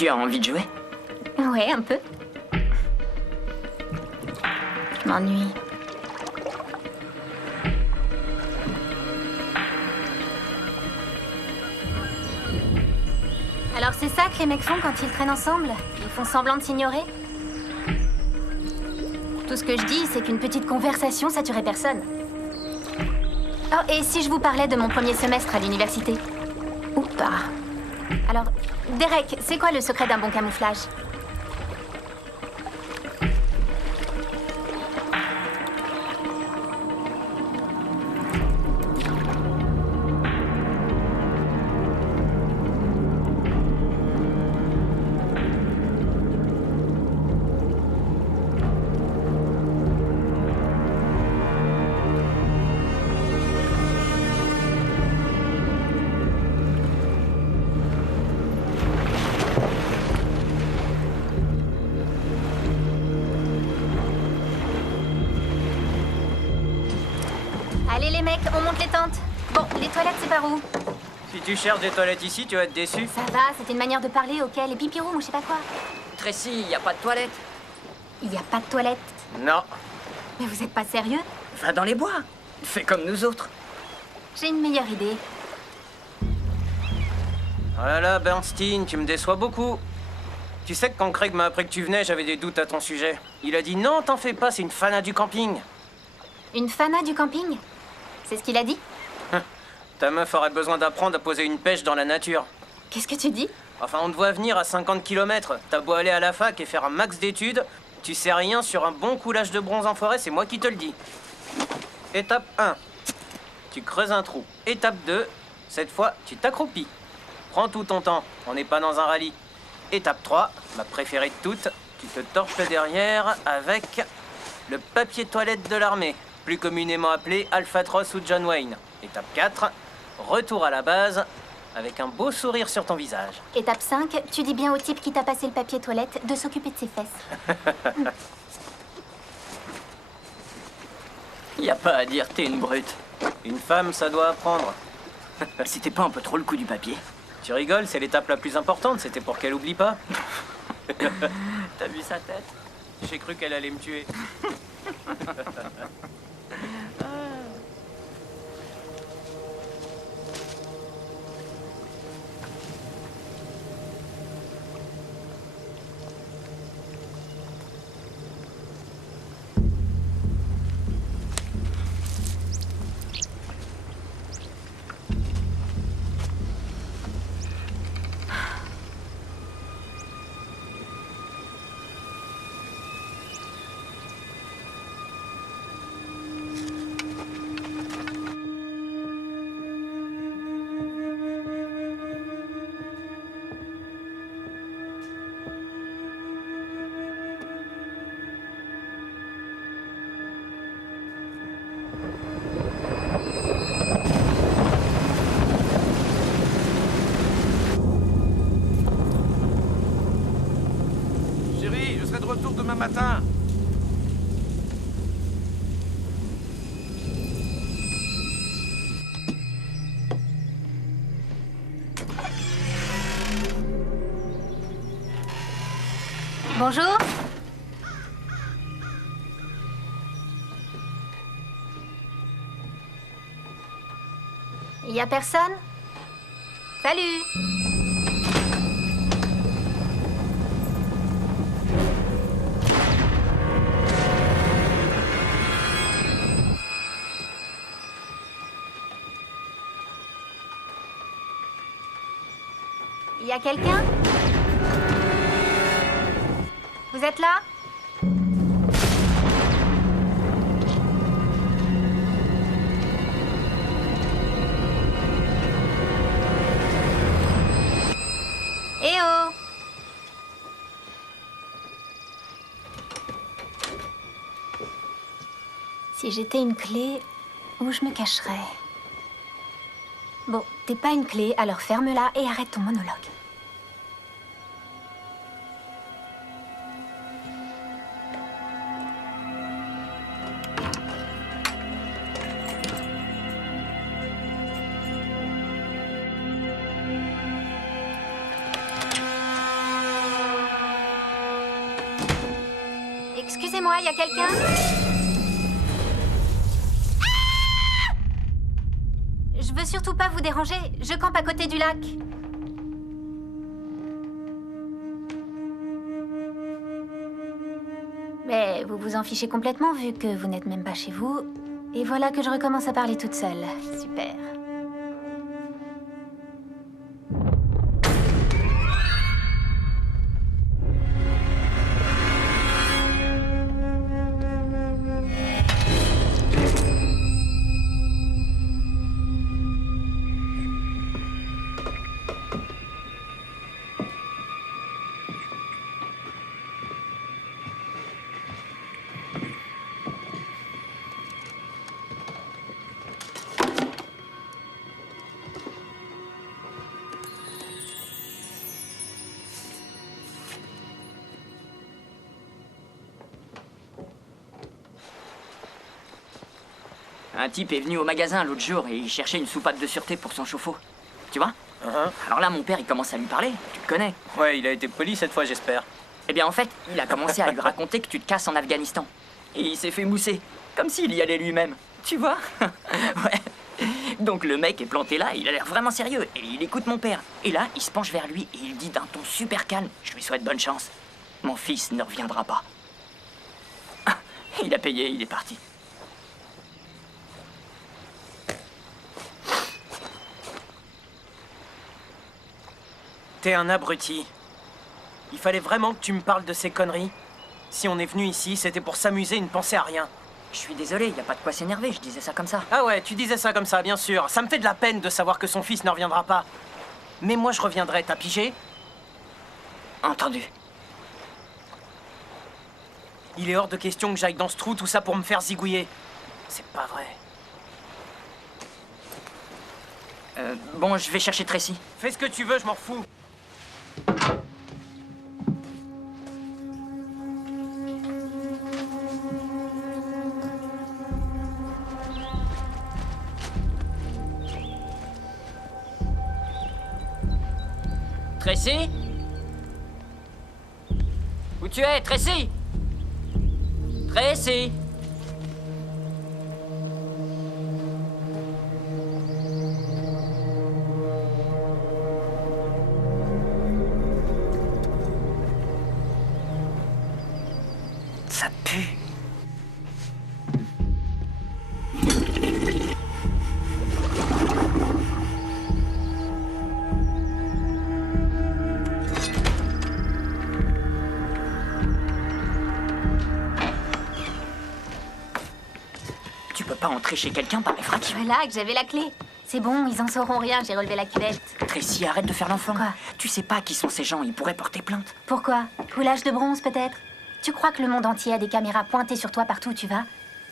Tu as envie de jouer? Ouais, un peu. Je m'ennuie. Alors c'est ça que les mecs font quand ils traînent ensemble? Ils font semblant de s'ignorer? Tout ce que je dis, c'est qu'une petite conversation, ça tuerait personne. Oh, et si je vous parlais de mon premier semestre à l'université? Ou pas? Alors, Derek, c'est quoi le secret d'un bon camouflage? Allez les mecs, on monte les tentes. Bon, les toilettes c'est par où? Si tu cherches des toilettes ici, tu vas être déçu. Ça va, c'est une manière de parler, ok? Les pipi rooms ou je sais pas quoi. Tracy, y a pas de toilette? Il y a pas de toilettes. Non. Mais vous êtes pas sérieux? Va dans les bois. Fais comme nous autres. J'ai une meilleure idée. Oh là là, Bernstein, tu me déçois beaucoup. Tu sais que quand Craig m'a appris que tu venais, j'avais des doutes à ton sujet. Il a dit non, t'en fais pas, c'est une fana du camping. Une fana du camping? C'est ce qu'il a dit? Ta meuf aurait besoin d'apprendre à poser une pêche dans la nature. Qu'est-ce que tu dis? Enfin, on te voit venir à 50 km. T'as beau aller à la fac et faire un max d'études, tu sais rien sur un bon coulage de bronze en forêt, c'est moi qui te le dis. Étape 1. Tu creuses un trou. Étape 2. Cette fois, tu t'accroupis. Prends tout ton temps, on n'est pas dans un rallye. Étape 3, ma préférée de toutes, tu te torches le derrière avec le papier toilette de l'armée, plus communément appelé Alphatros ou John Wayne. Étape 4, retour à la base avec un beau sourire sur ton visage. Étape 5, tu dis bien au type qui t'a passé le papier toilette de s'occuper de ses fesses. Y a pas à dire, t'es une brute. Une femme, ça doit apprendre. C'était pas un peu trop le coup du papier? Tu rigoles, c'est l'étape la plus importante, c'était pour qu'elle oublie pas. T'as vu sa tête? J'ai cru qu'elle allait me tuer. Chérie, je serai de retour demain matin. Bonjour. Y a personne? Salut. Y a quelqu'un? Vous êtes là? Eh oh! Si j'étais une clé, où je me cacherais? Bon, t'es pas une clé, alors ferme-la et arrête ton monologue. Aidez-moi, y a quelqu'un? Ah! Je veux surtout pas vous déranger. Je campe à côté du lac. Mais vous vous en fichez complètement vu que vous n'êtes même pas chez vous. Et voilà que je recommence à parler toute seule. Super. Un type est venu au magasin l'autre jour et il cherchait une soupape de sûreté pour son chauffe-eau. Tu vois? Alors là, mon père, il commence à lui parler. Tu le connais. Ouais, il a été poli cette fois, j'espère. Eh bien, en fait, il a commencé à lui raconter que tu te casses en Afghanistan. Et il s'est fait mousser, comme s'il y allait lui-même. Tu vois? Ouais. Donc le mec est planté là, il a l'air vraiment sérieux. Et il écoute mon père. Et là, il se penche vers lui et il dit d'un ton super calme: je lui souhaite bonne chance. Mon fils ne reviendra pas. Il a payé, il est parti. T'es un abruti. Il fallait vraiment que tu me parles de ces conneries. Si on est venu ici, c'était pour s'amuser et ne penser à rien. Je suis désolé, y a pas de quoi s'énerver, je disais ça comme ça. Ah ouais, tu disais ça comme ça, bien sûr. Ça me fait de la peine de savoir que son fils ne reviendra pas. Mais moi, je reviendrai, t'as pigé? Entendu. Il est hors de question que j'aille dans ce trou, tout ça pour me faire zigouiller. C'est pas vrai. Bon, je vais chercher Tracy. Fais ce que tu veux, je m'en fous. Tracy? Où tu es, Tracy? Tracy? Ça pue. Tu peux pas entrer chez quelqu'un par effraction. Relax, j'avais la clé. C'est bon, ils en sauront rien, j'ai relevé la cuvette. Tracy, arrête de faire l'enfant. Quoi? Tu sais pas qui sont ces gens, ils pourraient porter plainte. Pourquoi? Coulage de bronze, peut-être? Tu crois que le monde entier a des caméras pointées sur toi partout où tu vas?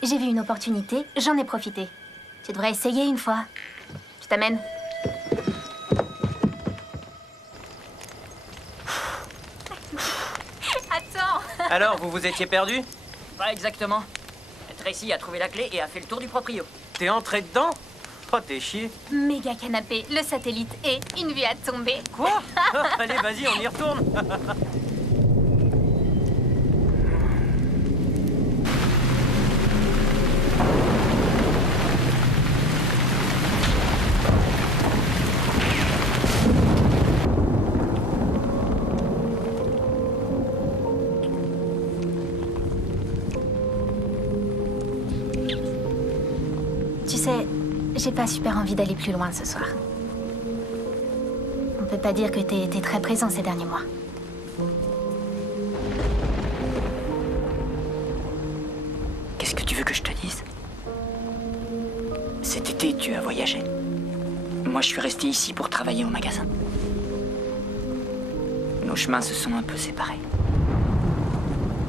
J'ai vu une opportunité, j'en ai profité. Tu devrais essayer une fois. Je t'amène. Attends. Alors, vous vous étiez perdu? Pas exactement. Tracy a trouvé la clé et a fait le tour du proprio. T'es entré dedans? Oh, t'es chier. Méga canapé, le satellite et une vue à tomber. Quoi? Allez, vas-y, on y retourne. Tu sais, j'ai pas super envie d'aller plus loin ce soir. On peut pas dire que t'es été très présent ces derniers mois. Qu'est-ce que tu veux que je te dise? Cet été, tu as voyagé. Moi, je suis resté ici pour travailler au magasin. Nos chemins se sont un peu séparés.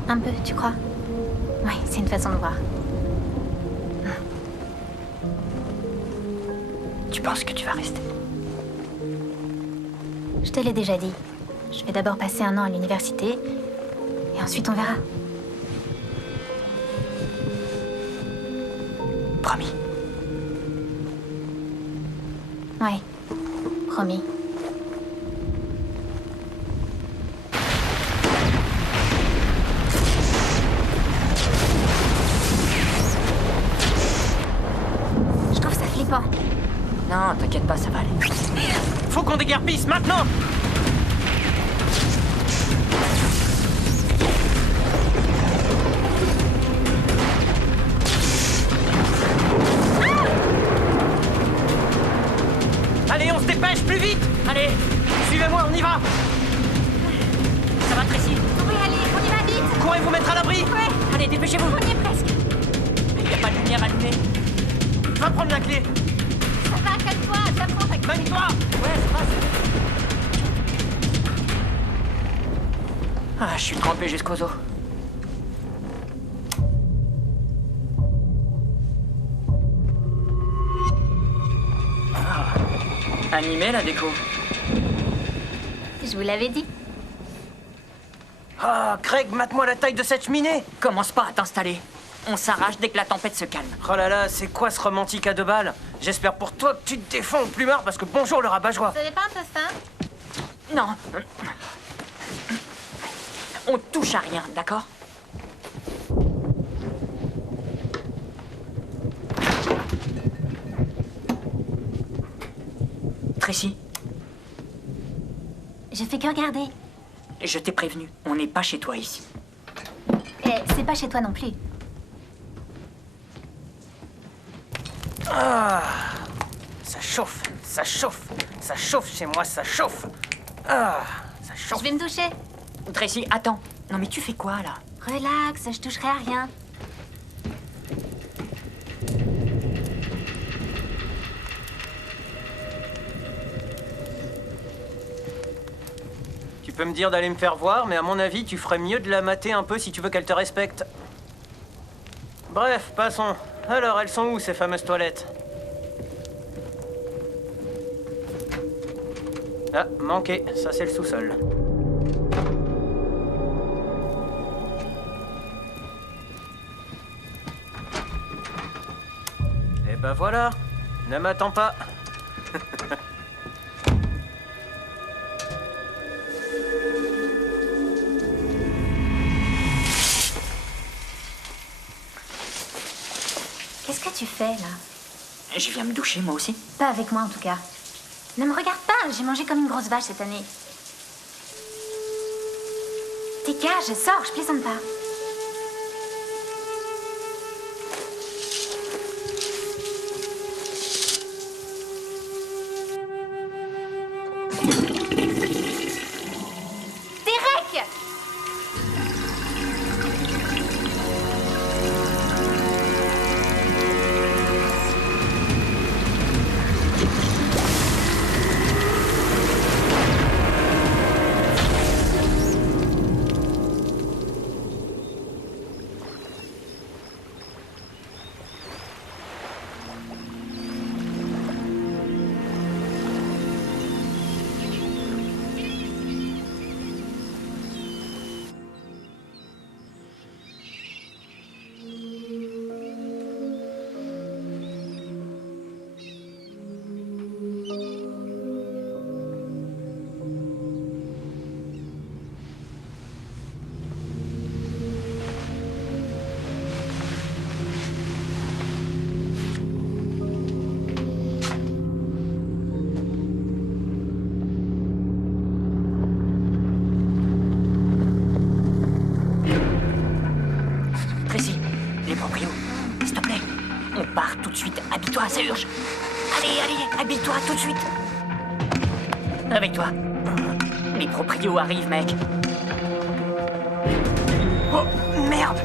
Un peu, tu crois? Ouais, c'est une façon de voir. Tu penses que tu vas rester? Je te l'ai déjà dit. Je vais d'abord passer un an à l'université, et ensuite on verra. Promis. Ouais, promis. Faut qu'on déguerpisse maintenant! Allez, on se dépêche plus vite! Allez, Suivez-moi, on y va! ça va, Tracy? Oui, allez, on y va vite. Courez vous mettre à l'abri! Ouais, Allez, dépêchez-vous. on y est presque. Il n'y a pas de lumière allumée. Va prendre la clé! Ça va, calme-toi, j'apprends ta clé. Mène-toi! Ouais, ça passe. Ah, je suis trempé jusqu'aux os. Ah, animé la déco. Je vous l'avais dit. Ah, Craig, mate-moi la taille de cette cheminée! Commence pas à t'installer. On s'arrache dès que la tempête se calme. Oh là là, c'est quoi ce romantique à 2 balles? J'espère pour toi que tu te défends au plumard parce que bonjour le rabat-joie! Vous avez pas un peu faim? Non. On touche à rien, d'accord? Tracy, Je fais que regarder. je t'ai prévenu, on n'est pas chez toi ici. Et c'est pas chez toi non plus. Ah, ça chauffe, ça chauffe, ça chauffe chez moi, ça chauffe! Ah, ça Je chauffe! vais me doucher. Tracy, attends. Non mais tu fais quoi là? Relax, je toucherai à rien. Tu peux me dire d'aller me faire voir, mais à mon avis, tu ferais mieux de la mater un peu si tu veux qu'elle te respecte. Bref, passons. Alors, elles sont où, ces fameuses toilettes? Ah, manqué. Ça, c'est le sous-sol. Et ben voilà. Ne m'attends pas. Qu'est-ce que tu fais là? Je viens me doucher moi aussi. Pas avec moi en tout cas. Ne me regarde pas, j'ai mangé comme une grosse vache cette année. Dégage, sors, je plaisante pas. Derek! Tracy, les proprios, s'il te plaît. On part tout de suite. Habille-toi, ça urge. Allez, allez, habille-toi tout de suite. Réveille-toi. Les proprios arrivent, mec. Oh, merde!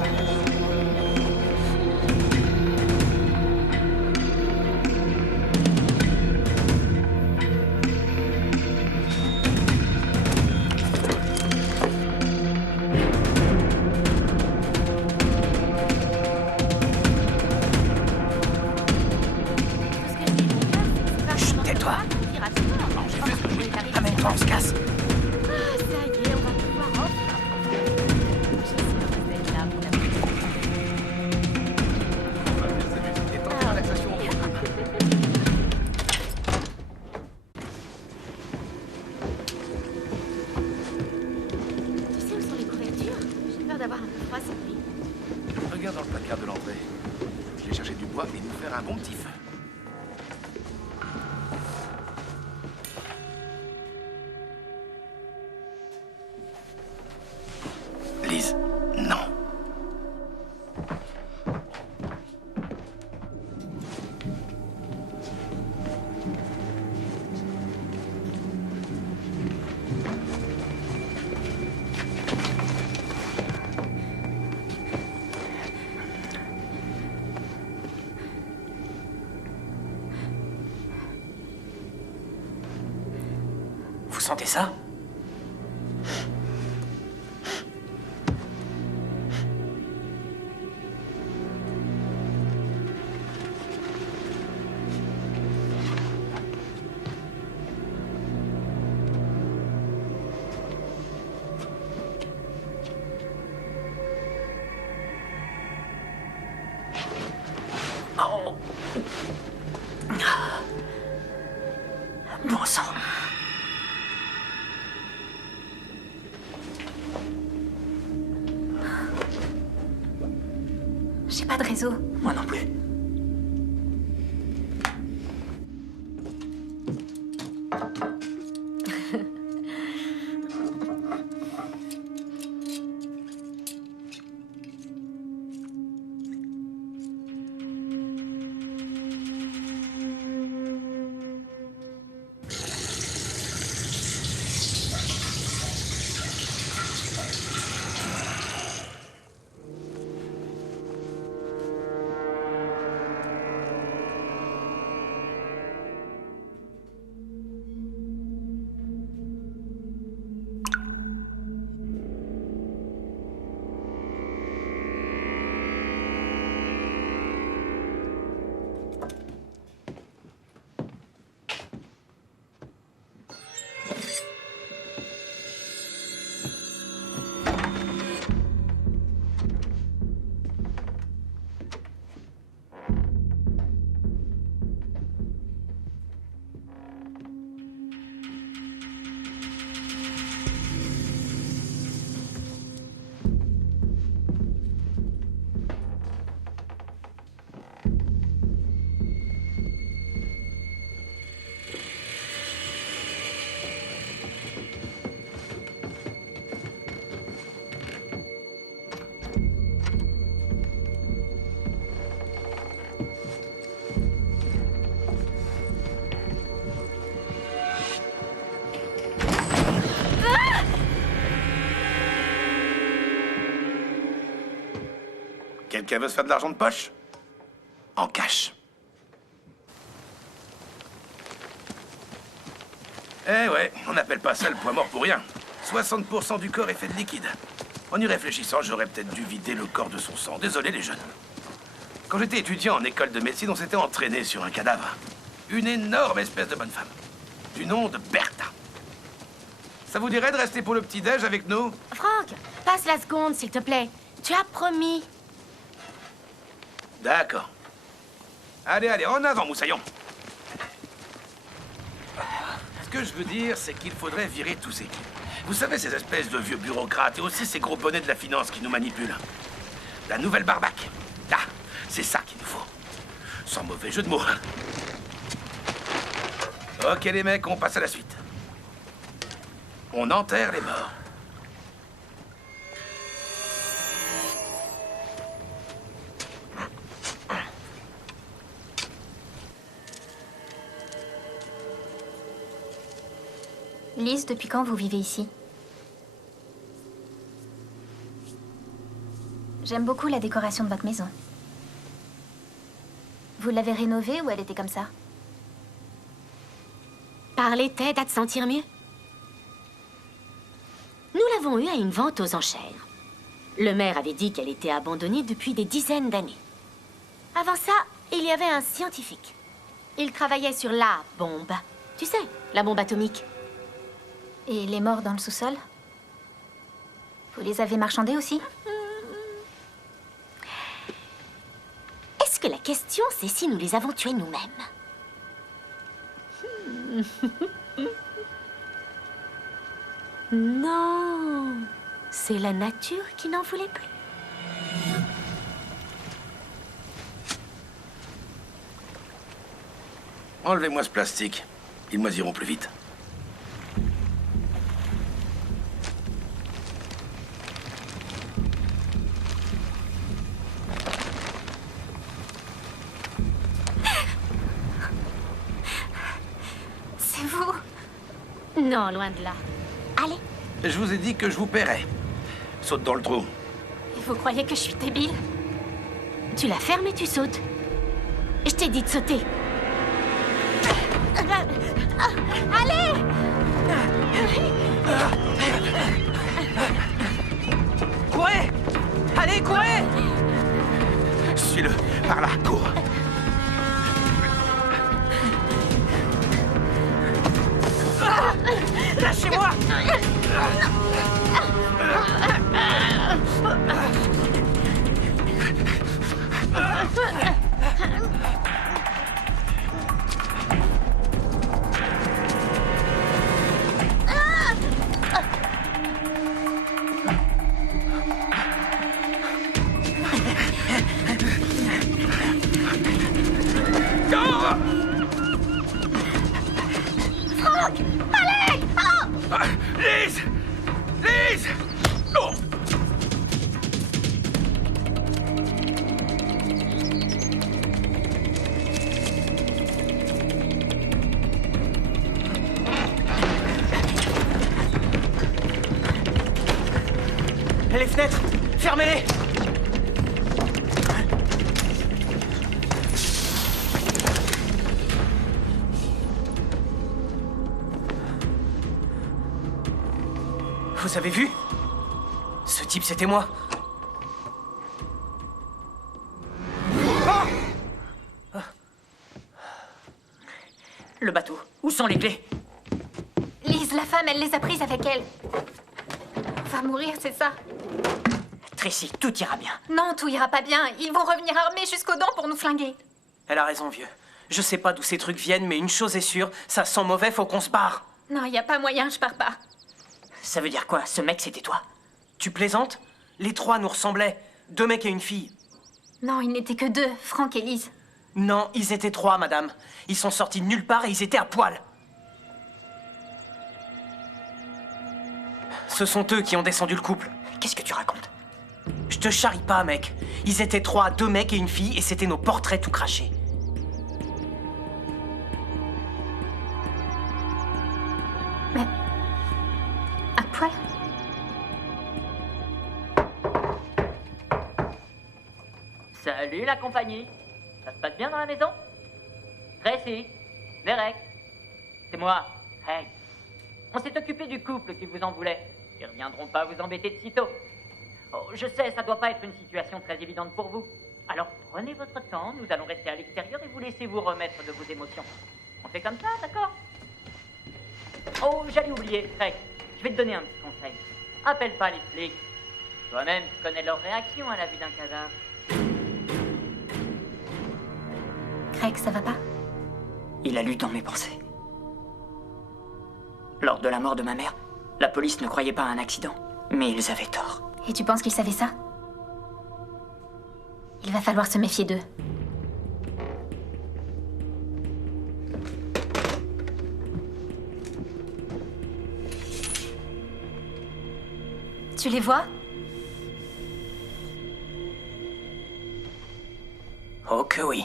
Chut, tais-toi. Amène-toi, on se casse. Tu sais où sont les couvertures? J'ai peur d'avoir un peu froid cette nuit. Regarde dans le placard de l'entrée. Je vais chercher du bois et nous faire un bon petit feu. Vous sentez ça? Oh. Bon sang. J'ai pas de réseau. Moi non plus. Quelqu'un veut se faire de l'argent de poche? En cash. Eh ouais, on n'appelle pas ça le poids mort pour rien. 60% du corps est fait de liquide. En y réfléchissant, j'aurais peut-être dû vider le corps de son sang. Désolé les jeunes. Quand j'étais étudiant en école de médecine, on s'était entraîné sur un cadavre. Une énorme espèce de bonne femme. Du nom de Bertha. Ça vous dirait de rester pour le petit-déj avec nous? Franck, passe la seconde, s'il te plaît. Tu as promis. D'accord. Allez, allez, en avant, moussaillon. Ce que je veux dire, c'est qu'il faudrait virer tous ces types. Vous savez, ces espèces de vieux bureaucrates et aussi ces gros bonnets de la finance qui nous manipulent. La nouvelle barbaque. Ah, c'est ça qu'il nous faut. Sans mauvais jeu de mots. Ok, les mecs, on passe à la suite. On enterre les morts. Lise, depuis quand vous vivez ici? J'aime beaucoup la décoration de votre maison. Vous l'avez rénovée ou elle était comme ça? Parler t'aide à te sentir mieux? Nous l'avons eue à une vente aux enchères. Le maire avait dit qu'elle était abandonnée depuis des dizaines d'années. Avant ça, il y avait un scientifique. Il travaillait sur la bombe. Tu sais, la bombe atomique. Et les morts dans le sous-sol? Vous les avez marchandés aussi? Est-ce que la question, c'est si nous les avons tués nous-mêmes? Non, c'est la nature qui n'en voulait plus. Enlevez-moi ce plastique. Ils moisiront plus vite. C'est vous? Non, loin de là. Allez. Je vous ai dit que je vous paierais. Saute dans le trou. Et vous croyez que je suis débile? Tu la fermes et tu sautes. Je t'ai dit de sauter. Allez! Lâchez-moi! Lise! Lise! Oh! Les fenêtres! Fermez-les! Vous avez vu? Ce type, c'était moi. Le bateau. Où sont les clés? Lise, la femme, elle les a prises avec elle. On va mourir, c'est ça? Tracy, tout ira bien. Non, tout ira pas bien. Ils vont revenir armés jusqu'aux dents pour nous flinguer. Elle a raison, vieux. Je sais pas d'où ces trucs viennent, mais une chose est sûre, ça sent mauvais, faut qu'on se barre. Non, y a pas moyen, je pars pas. Ça veut dire quoi? Ce mec, c'était toi? Tu plaisantes? Les trois nous ressemblaient. 2 mecs et une fille. Non, ils n'étaient que 2, Franck et Lise. Non, ils étaient 3, madame. Ils sont sortis de nulle part et ils étaient à poil. Ce sont eux qui ont descendu le couple. Qu'est-ce que tu racontes? Je te charrie pas, mec. Ils étaient 3, 2 mecs et une fille, et c'était nos portraits tout crachés. Mais... à poil? Salut la compagnie. Ça se passe bien dans la maison? Tracy, Derek, c'est moi, Craig. On s'est occupé du couple qui vous en voulait. Ils reviendront pas vous embêter de sitôt. Oh, je sais, ça doit pas être une situation très évidente pour vous. Alors prenez votre temps, nous allons rester à l'extérieur et vous laisser vous remettre de vos émotions. On fait comme ça, d'accord? Oh, j'allais oublier, Craig. Je vais te donner un petit conseil. Appelle pas les flics. Toi-même, tu connais leur réaction à la vue d'un cadavre. Craig, ça va pas? Il a lu dans mes pensées. Lors de la mort de ma mère, la police ne croyait pas à un accident, mais ils avaient tort. Et tu penses qu'ils savaient ça? Il va falloir se méfier d'eux. Tu les vois? Oh que oui.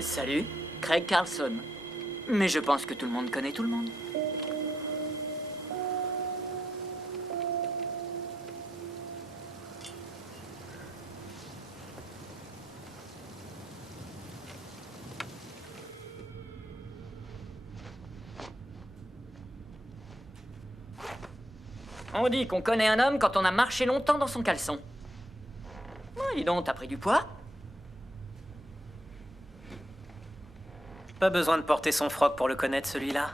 Salut, Craig Carlson. Mais je pense que tout le monde connaît tout le monde. On dit qu'on connaît un homme quand on a marché longtemps dans son caleçon. Oh, dis donc, t'as pris du poids? Pas besoin de porter son froc pour le connaître, celui-là.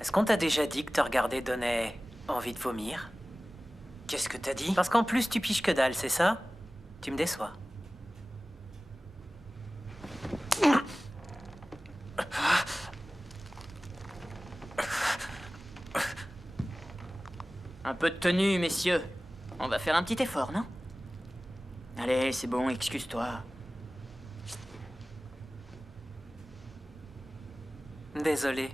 Est-ce qu'on t'a déjà dit que te regarder donnait envie de vomir? Qu'est-ce que t'as dit? Parce qu'en plus, tu piges que dalle, c'est ça? Tu me déçois. Un peu de tenue, messieurs. On va faire un petit effort, non? Allez, c'est bon, excuse-toi. Désolé.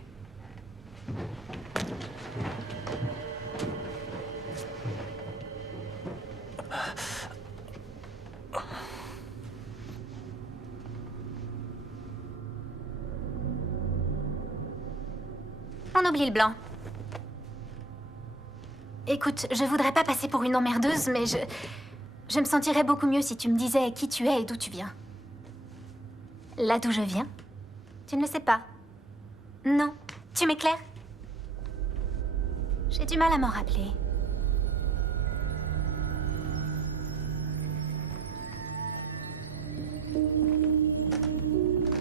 On oublie le blanc. Écoute, je voudrais pas passer pour une emmerdeuse, mais Je me sentirais beaucoup mieux si tu me disais qui tu es et d'où tu viens. Là d'où je viens? Tu ne le sais pas? Non. Tu m'éclaires? J'ai du mal à m'en rappeler.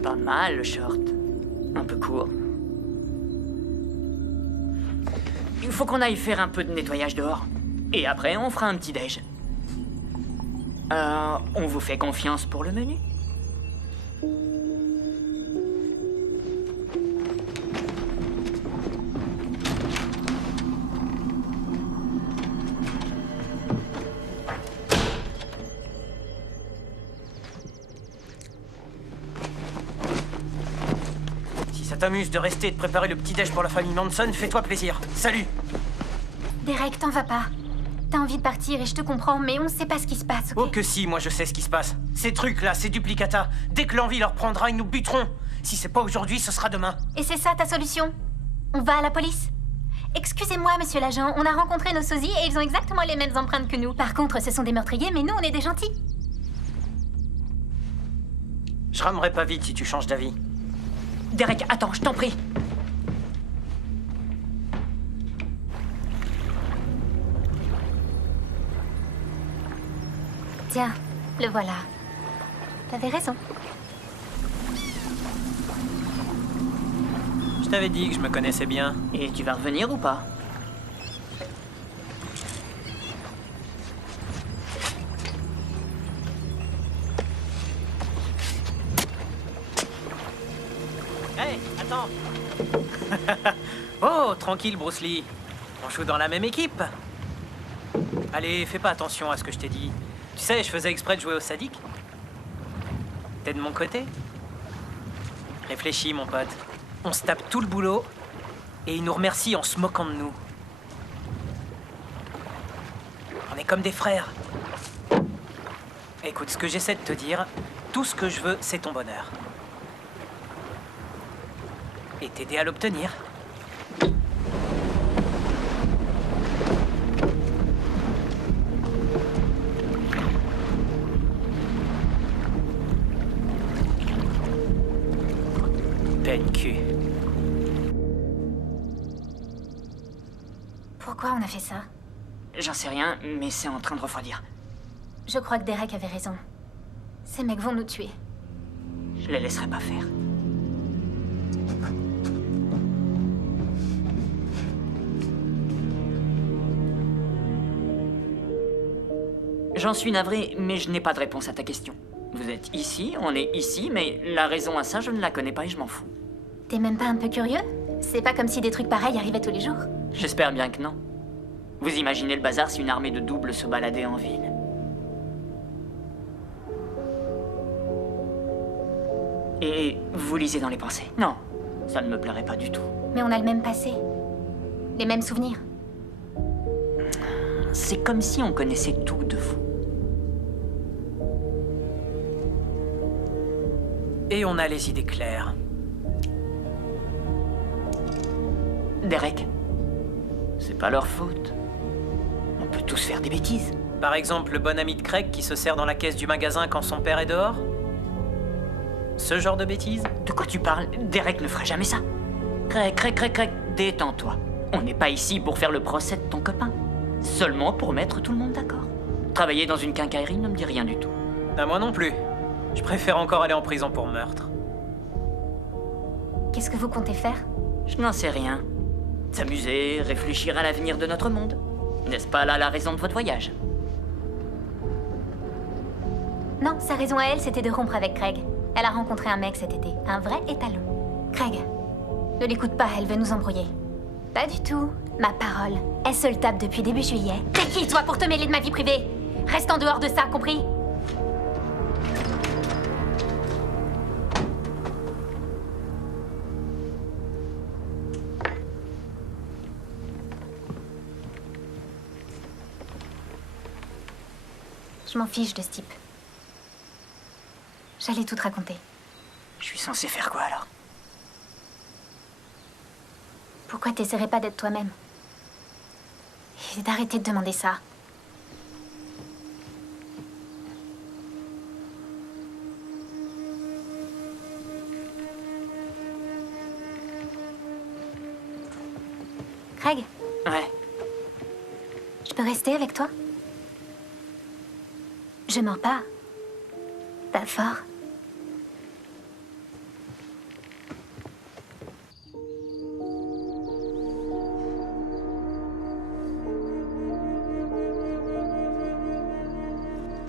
Pas mal, le short. Un peu court. Il faut qu'on aille faire un peu de nettoyage dehors. Et après, on fera un petit déj. On vous fait confiance pour le menu? Si ça t'amuse de rester et de préparer le petit-déj pour la famille Manson, fais-toi plaisir. Salut! Derek, t'en vas pas. T'as envie de partir et je te comprends, mais on sait pas ce qui se passe, ok? Oh que si, moi je sais ce qui se passe. Ces trucs-là, ces duplicata, dès que l'envie leur prendra, ils nous buteront. Si c'est pas aujourd'hui, ce sera demain. Et c'est ça ta solution? On va à la police? Excusez-moi, monsieur l'agent, on a rencontré nos sosies et ils ont exactement les mêmes empreintes que nous. Par contre, ce sont des meurtriers, mais nous, on est des gentils. Je ramerai pas vite si tu changes d'avis. Derek, attends, je t'en prie. Tiens, le voilà. T'avais raison. Je t'avais dit que je me connaissais bien. Et tu vas revenir ou pas? Hey, attends. Oh, tranquille, Bruce Lee. On joue dans la même équipe. Allez, fais pas attention à ce que je t'ai dit. Tu sais, je faisais exprès de jouer au sadique. T'es de mon côté? Réfléchis, mon pote. On se tape tout le boulot et ils nous remercient en se moquant de nous. On est comme des frères. Écoute, ce que j'essaie de te dire, tout ce que je veux, c'est ton bonheur. Et t'aider à l'obtenir. Cul. Pourquoi on a fait ça? J'en sais rien, mais c'est en train de refroidir. Je crois que Derek avait raison. Ces mecs vont nous tuer. Je les laisserai pas faire. J'en suis navré, mais je n'ai pas de réponse à ta question. Vous êtes ici, on est ici, mais la raison à ça, je ne la connais pas et je m'en fous. T'es même pas un peu curieux? C'est pas comme si des trucs pareils arrivaient tous les jours. J'espère bien que non. Vous imaginez le bazar si une armée de doubles se baladait en ville? Et vous lisez dans les pensées? Non, ça ne me plairait pas du tout. Mais on a le même passé. Les mêmes souvenirs. C'est comme si on connaissait tout de vous. Et on a les idées claires. Derek, c'est pas leur faute. On peut tous faire des bêtises. Par exemple, le bon ami de Craig qui se sert dans la caisse du magasin quand son père est dehors? Ce genre de bêtises? De quoi tu parles? Derek ne ferait jamais ça. Craig, détends-toi. On n'est pas ici pour faire le procès de ton copain. Seulement pour mettre tout le monde d'accord. Travailler dans une quincaillerie ne me dit rien du tout. À moi non plus. Je préfère encore aller en prison pour meurtre. Qu'est-ce que vous comptez faire? Je n'en sais rien. S'amuser, réfléchir à l'avenir de notre monde. N'est-ce pas là la raison de votre voyage? Non, sa raison à elle, c'était de rompre avec Craig. Elle a rencontré un mec cet été, un vrai étalon. Craig, ne l'écoute pas, elle veut nous embrouiller. Pas du tout. Ma parole, elle se le tape depuis début juillet. T'es qui, toi, pour te mêler de ma vie privée? Reste en dehors de ça, compris? Je m'en fiche de ce type. J'allais tout te raconter. Je suis censé faire quoi alors? Pourquoi t'essaierais pas d'être toi-même? Et d'arrêter de demander ça. Craig, Ouais. je peux rester avec toi? Je mens pas. Pas fort.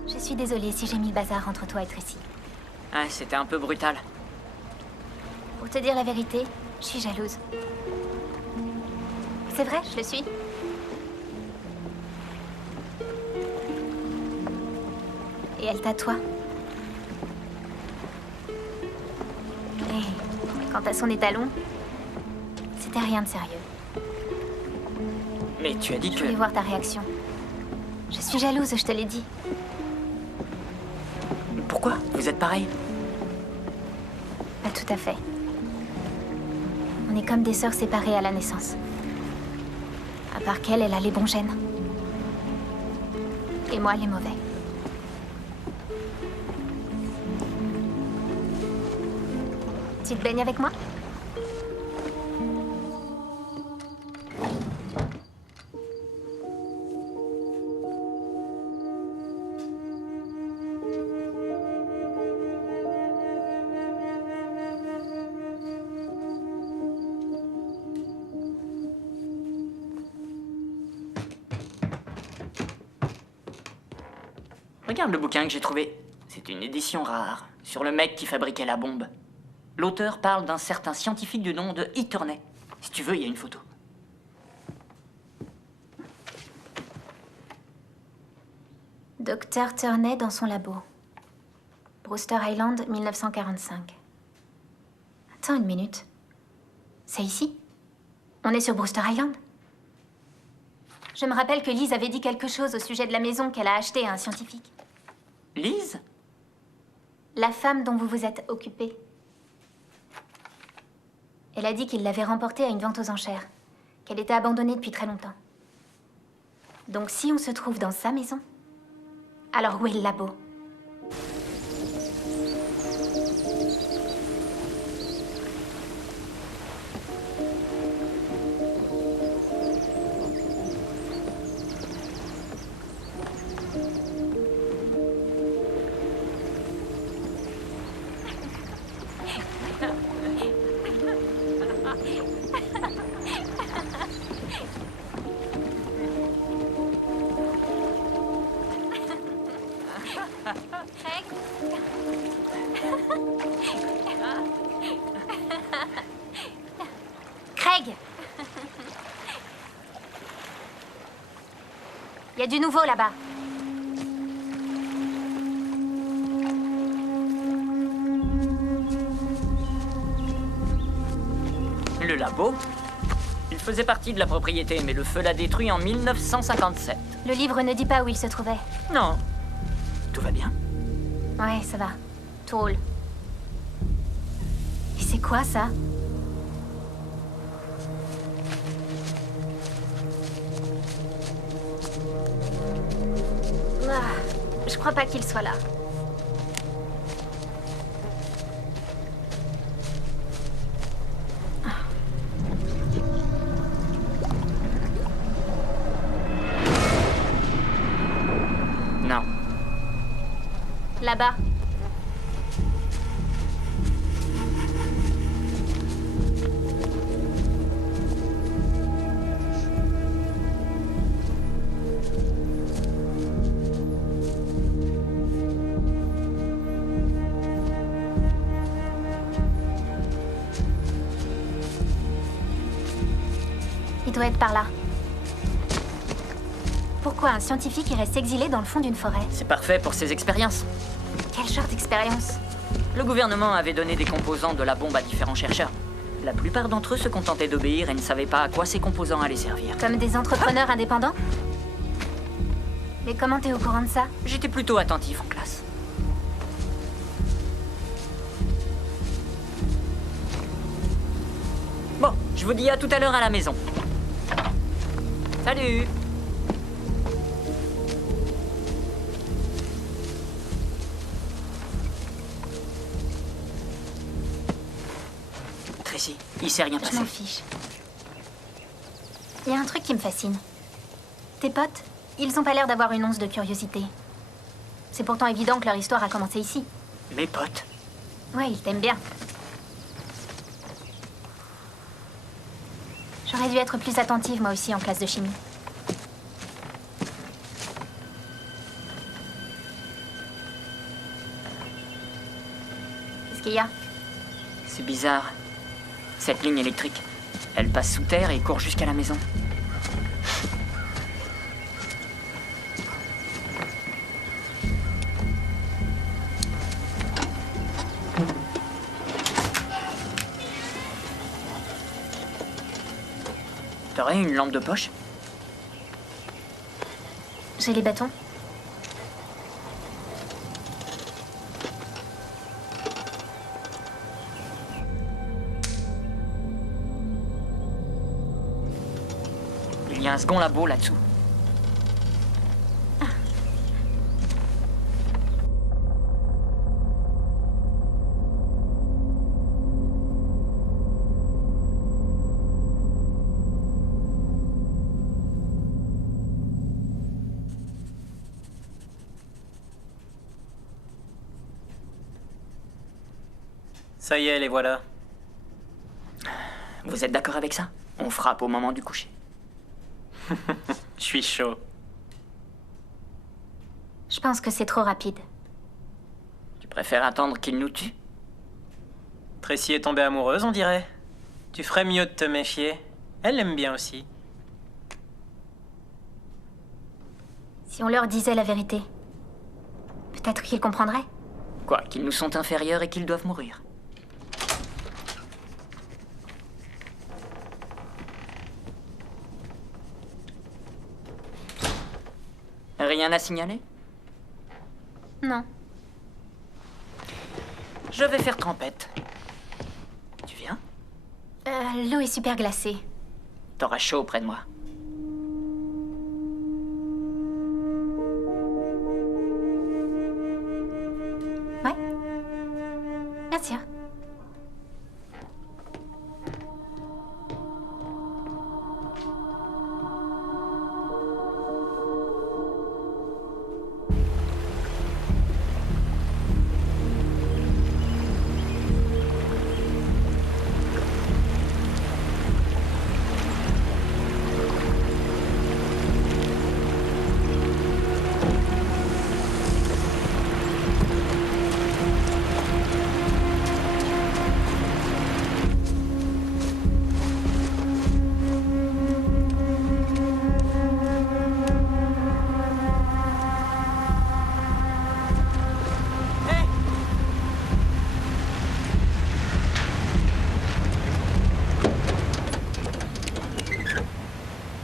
Je suis désolée si j'ai mis le bazar entre toi et Tracy. Ouais, c'était un peu brutal. Pour te dire la vérité, je suis jalouse. C'est vrai, je le suis. Et elle t'a toi. Et quant à son étalon, c'était rien de sérieux. Mais tu as dit Je que... voulais voir ta réaction. Je suis jalouse, je te l'ai dit. Pourquoi? Vous êtes pareils? Pas tout à fait. On est comme des sœurs séparées à la naissance. À part qu'elle, elle a les bons gènes. Et moi, les mauvais. Tu te baignes avec moi? Regarde le bouquin que j'ai trouvé. C'est une édition rare, sur le mec qui fabriquait la bombe. L'auteur parle d'un certain scientifique du nom de Eternay. Si tu veux, il y a une photo. Dr. Turney dans son labo. Brewster Island, 1945. Attends une minute. C'est ici? On est sur Brewster Island? Je me rappelle que Liz avait dit quelque chose au sujet de la maison qu'elle a achetée à un scientifique. Liz? La femme dont vous vous êtes occupée. Elle a dit qu'il l'avait remportée à une vente aux enchères, qu'elle était abandonnée depuis très longtemps. Donc si on se trouve dans sa maison, alors où est le labo? Craig! Il y a du nouveau là-bas. Le labo? Il faisait partie de la propriété, mais le feu l'a détruit en 1957. Le livre ne dit pas où il se trouvait. Non. Tout va bien? Ouais, ça va. Tout roule. Et c'est quoi ça? Ah, je crois pas qu'il soit là. Non. Là-bas. Il doit être par là. Pourquoi un scientifique irait s'exiler dans le fond d'une forêt? C'est parfait pour ses expériences. Quel genre d'expérience? Le gouvernement avait donné des composants de la bombe à différents chercheurs. La plupart d'entre eux se contentaient d'obéir et ne savaient pas à quoi ces composants allaient servir. Comme des entrepreneurs indépendants? Mais comment t'es au courant de ça? J'étais plutôt attentif en classe. Bon, je vous dis à tout à l'heure à la maison. Salut! Tracy, il s'est rien Je passé. m'en fiche. Il y a un truc qui me fascine. Tes potes, ils ont pas l'air d'avoir une once de curiosité. C'est pourtant évident que leur histoire a commencé ici. Mes potes. Ouais, ils t'aiment bien. J'aurais dû être plus attentive, moi aussi, en classe de chimie. Qu'est-ce qu'il y a? C'est bizarre. Cette ligne électrique, elle passe sous terre et court jusqu'à la maison. T'aurais une lampe de poche? J'ai les bâtons. Il y a un second labo là-dessous. Ça y est, les voilà. Vous êtes d'accord avec ça? On frappe au moment du coucher. Je suis chaud. Je pense que c'est trop rapide. Tu préfères attendre qu'il nous tue? Tracy est tombée amoureuse, on dirait. Tu ferais mieux de te méfier. Elle l'aime bien aussi. Si on leur disait la vérité, peut-être qu'ils comprendraient. Quoi, qu'ils nous sont inférieurs et qu'ils doivent mourir? Rien à signaler? Non. Je vais faire trempette. Tu viens? L'eau est super glacée. T'auras chaud près de moi. Ouais. Bien sûr.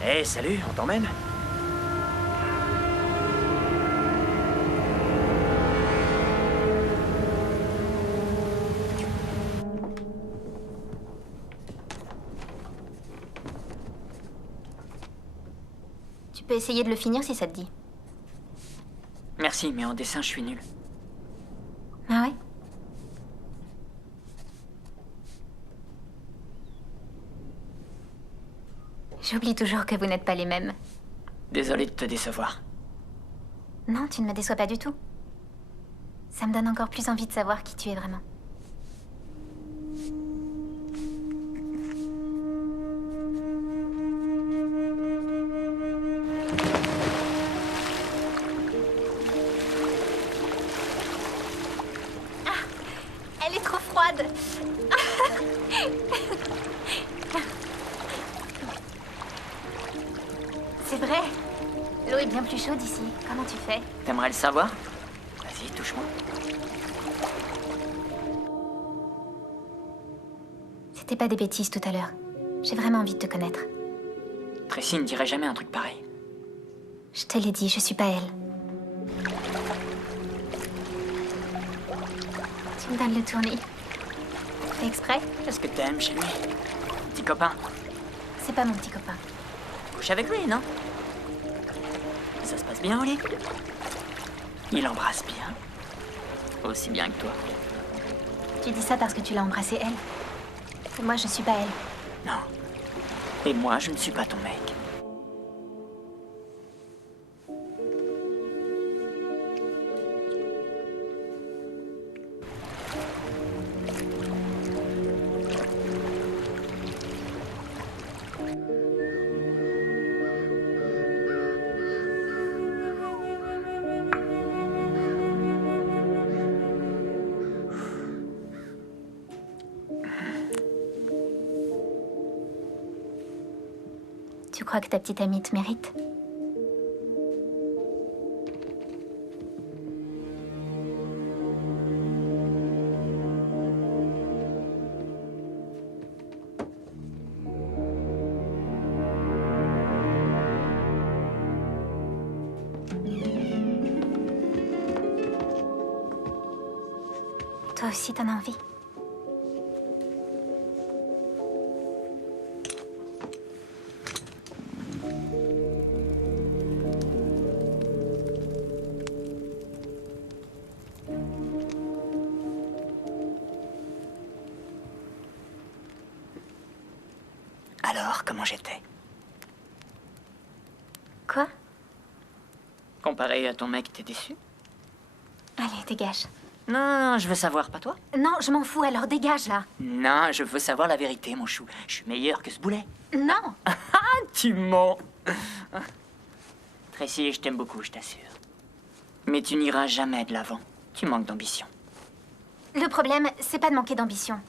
Hé, salut, on t'emmène? Tu peux essayer de le finir si ça te dit. Merci, mais en dessin, je suis nul. Ah ouais? J'oublie toujours que vous n'êtes pas les mêmes. Désolé de te décevoir. Non, tu ne me déçois pas du tout. Ça me donne encore plus envie de savoir qui tu es vraiment. Ah, elle est trop froide. C'est vrai. L'eau est bien plus chaude ici. Comment tu fais? T'aimerais le savoir? Vas-y, touche-moi. C'était pas des bêtises tout à l'heure. J'ai vraiment envie de te connaître. Tracy ne dirait jamais un truc pareil. Je te l'ai dit, je suis pas elle. Tu me donnes le tournis. Fais exprès? Qu'est-ce que t'aimes chez lui? Petit copain. C'est pas mon petit copain. Couche avec lui, non? Ça se passe bien au lit? Il embrasse bien. Aussi bien que toi. Tu dis ça parce que tu l'as embrassée elle. Et moi, je suis pas elle. Non. Et moi, je ne suis pas ton mec. Tu crois que ta petite amie te mérite? Toi aussi, t'en as envie. Alors, comment j'étais? Quoi? Comparé à ton mec, t'es déçu? Allez, dégage. Non, je veux savoir, pas toi? Non, je m'en fous, alors dégage, là. Non, je veux savoir la vérité, mon chou. Je suis meilleur que ce boulet. Non! Tu mens. Tracy, je t'aime beaucoup, je t'assure. Mais tu n'iras jamais de l'avant. Tu manques d'ambition. Le problème, c'est pas de manquer d'ambition.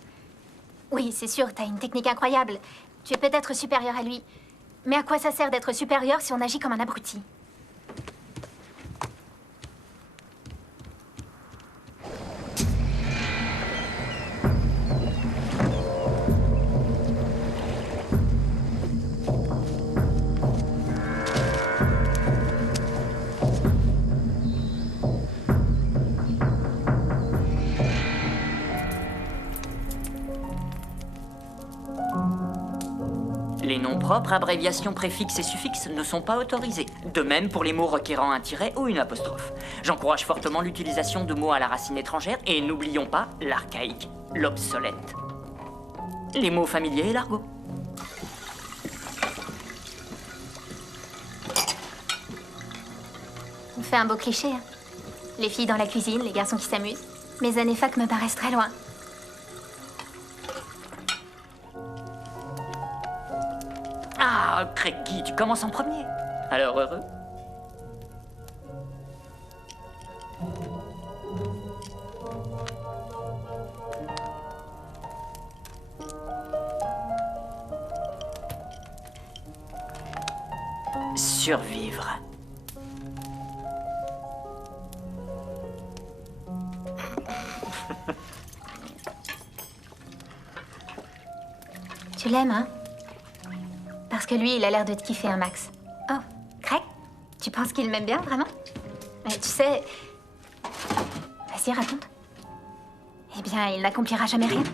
Oui, c'est sûr, t'as une technique incroyable. Tu es peut-être supérieur à lui. Mais à quoi ça sert d'être supérieur si on agit comme un abruti? Les noms propres, abréviations, préfixes et suffixes ne sont pas autorisés. De même pour les mots requérant un tiret ou une apostrophe. J'encourage fortement l'utilisation de mots à la racine étrangère et n'oublions pas l'archaïque, l'obsolète. Les mots familiers et l'argot. On fait un beau cliché, hein. Les filles dans la cuisine, les garçons qui s'amusent. Mes années fac me paraissent très loin. Ah, Craigie, tu commences en premier. Alors heureux. Survivre. Tu l'aimes, hein? Parce que lui, il a l'air de te kiffer un max. Oh, Craig, tu penses qu'il m'aime bien, vraiment? Mais tu sais... Vas-y, raconte. Eh bien, il n'accomplira jamais rien.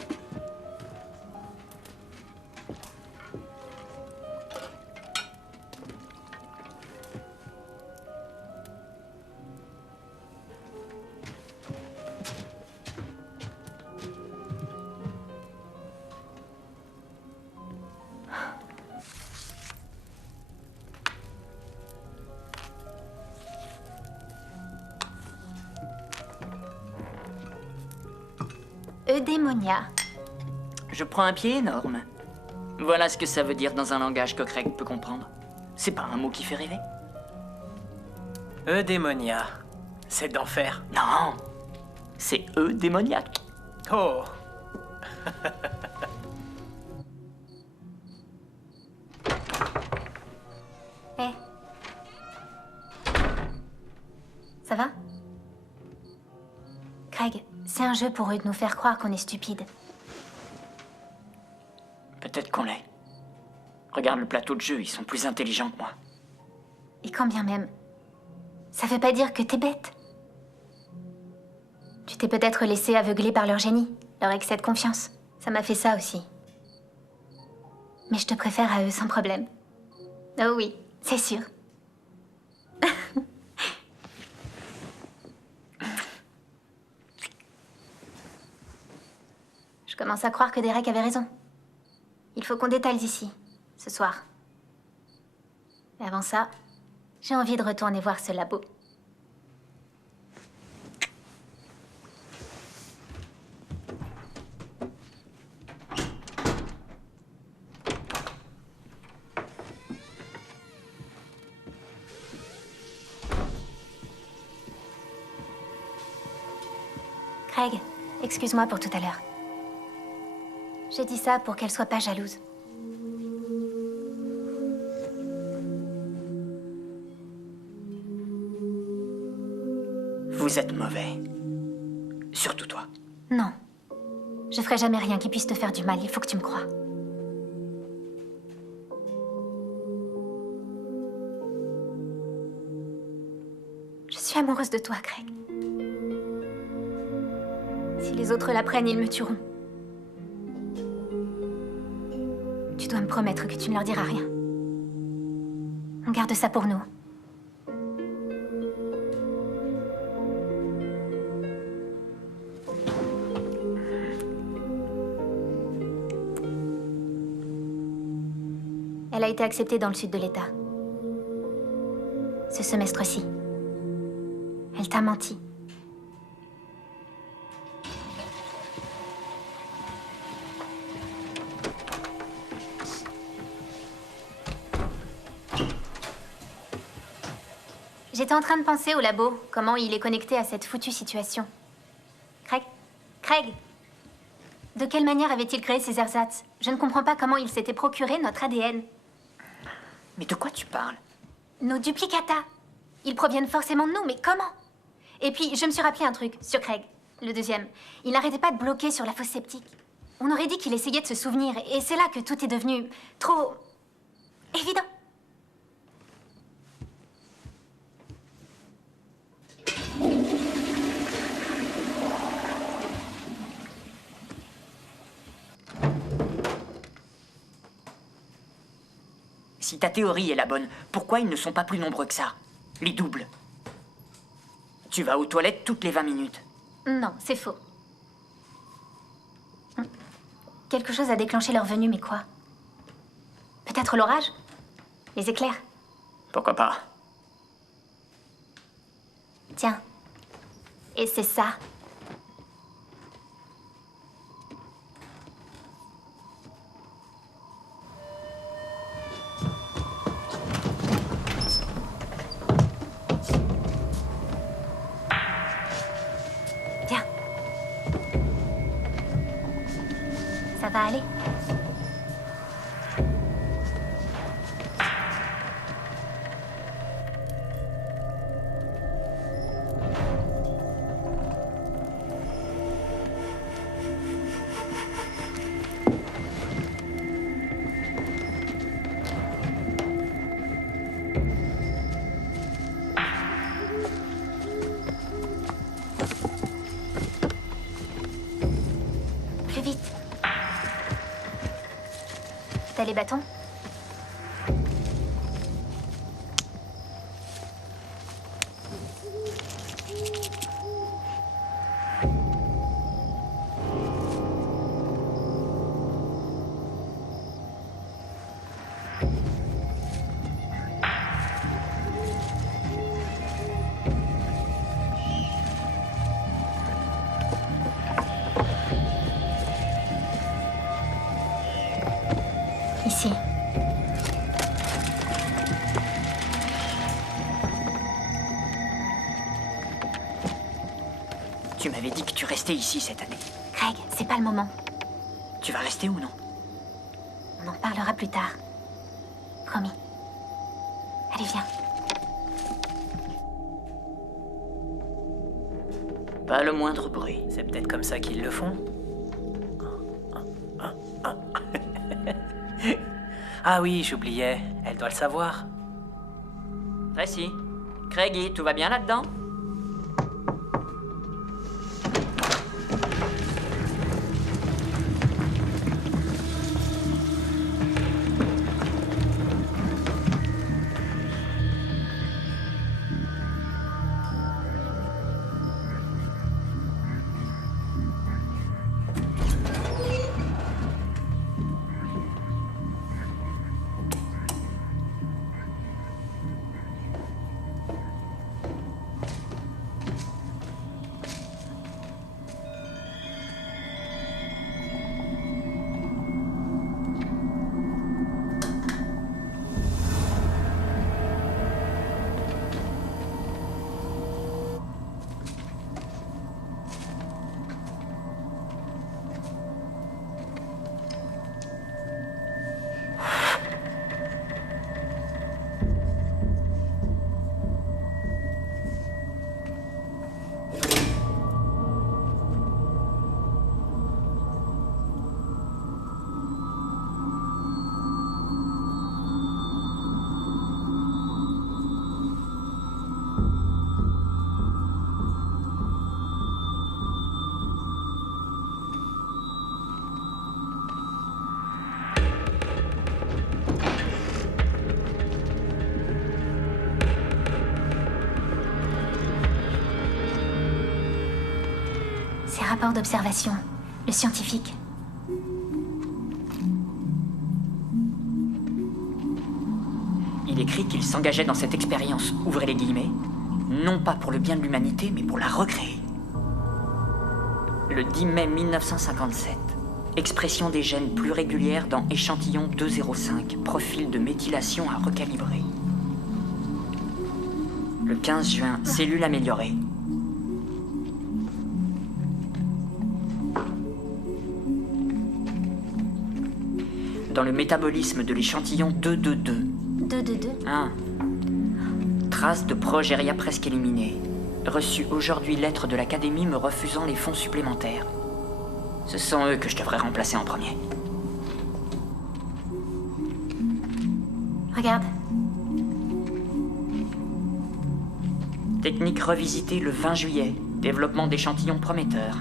Eudémonia. Je prends un pied énorme. Voilà ce que ça veut dire dans un langage que Craig peut comprendre. C'est pas un mot qui fait rêver? Eudémonia. C'est d'enfer. Non, c'est démoniaque. Oh. Hé. Ça va? Craig, c'est un jeu pour eux de nous faire croire qu'on est stupide. Peut-être qu'on l'est. Regarde le plateau de jeu, ils sont plus intelligents que moi. Et quand bien même, ça veut pas dire que t'es bête. Tu t'es peut-être laissé aveugler par leur génie, leur excès de confiance. Ça m'a fait ça aussi. Mais je te préfère à eux sans problème. Oh oui, c'est sûr. Je commence à croire que Derek avait raison. Il faut qu'on détale d'ici, ce soir. Mais avant ça, j'ai envie de retourner voir ce labo. Craig, excuse-moi pour tout à l'heure. J'ai dit ça pour qu'elle soit pas jalouse. Vous êtes mauvais. Surtout toi. Non. Je ferai jamais rien qui puisse te faire du mal, il faut que tu me crois. Je suis amoureuse de toi, Craig. Si les autres l'apprennent, ils me tueront. Tu dois me promettre que tu ne leur diras rien. On garde ça pour nous. Elle a été acceptée dans le sud de l'État. Ce semestre-ci. Elle t'a menti. J'étais en train de penser au labo, comment il est connecté à cette foutue situation. Craig? Craig? De quelle manière avait-il créé ces ersatz? Je ne comprends pas comment il s'était procuré notre ADN. Mais de quoi tu parles? Nos duplicata. Ils proviennent forcément de nous, mais comment? Et puis, je me suis rappelé un truc sur Craig, le deuxième. Il n'arrêtait pas de bloquer sur la fosse septique. On aurait dit qu'il essayait de se souvenir, et c'est là que tout est devenu trop... évident. Si ta théorie est la bonne, pourquoi ils ne sont pas plus nombreux que ça? Les doubles. Tu vas aux toilettes toutes les 20 minutes. Non, c'est faux. Quelque chose a déclenché leur venue, mais quoi? Peut-être l'orage? Les éclairs? Pourquoi pas? Tiens. Et c'est ça. Viens. Ça va aller? Plus vite. T'as les bâtons? Ici. Tu m'avais dit que tu restais ici cette année. Craig, c'est pas le moment. Tu vas rester ou non? On en parlera plus tard. Promis. Allez, viens. Pas le moindre bruit. C'est peut-être comme ça qu'ils le font. Ah oui, j'oubliais. Elle doit le savoir. Tracy, Craigie, tout va bien là-dedans? Ces rapports d'observation. Le scientifique. Il écrit qu'il s'engageait dans cette expérience, ouvrez les guillemets, non pas pour le bien de l'humanité, mais pour la recréer. Le 10 mai 1957, expression des gènes plus régulière dans échantillon 205, profil de méthylation à recalibrer. Le 15 juin, cellule améliorée. Dans le métabolisme de l'échantillon 222. 222. 1. Trace de progéria presque éliminée. Reçu aujourd'hui lettre de l'Académie me refusant les fonds supplémentaires. Ce sont eux que je devrais remplacer en premier. Regarde. Technique revisitée le 20 juillet. Développement d'échantillons prometteurs.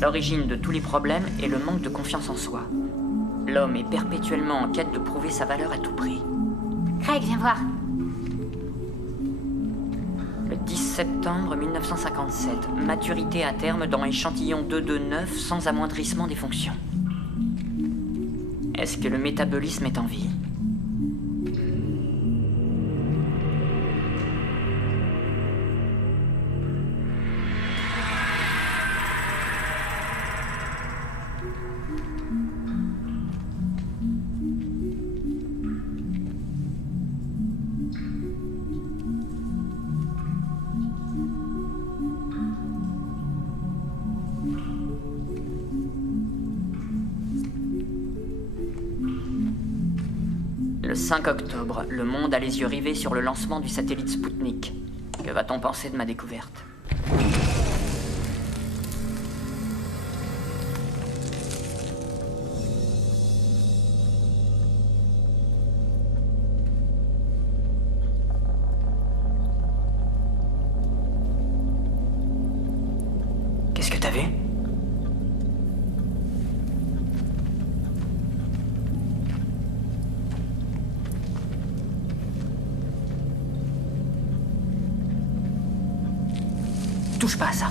L'origine de tous les problèmes est le manque de confiance en soi. L'homme est perpétuellement en quête de prouver sa valeur à tout prix. Craig, viens voir. Le 10 septembre 1957, maturité à terme dans échantillon 229 sans amoindrissement des fonctions. Est-ce que le métabolisme est en vie? Le 5 octobre, le monde a les yeux rivés sur le lancement du satellite Spoutnik. Que va-t-on penser de ma découverte? Qu'est-ce que t'as vu? Touche pas à ça.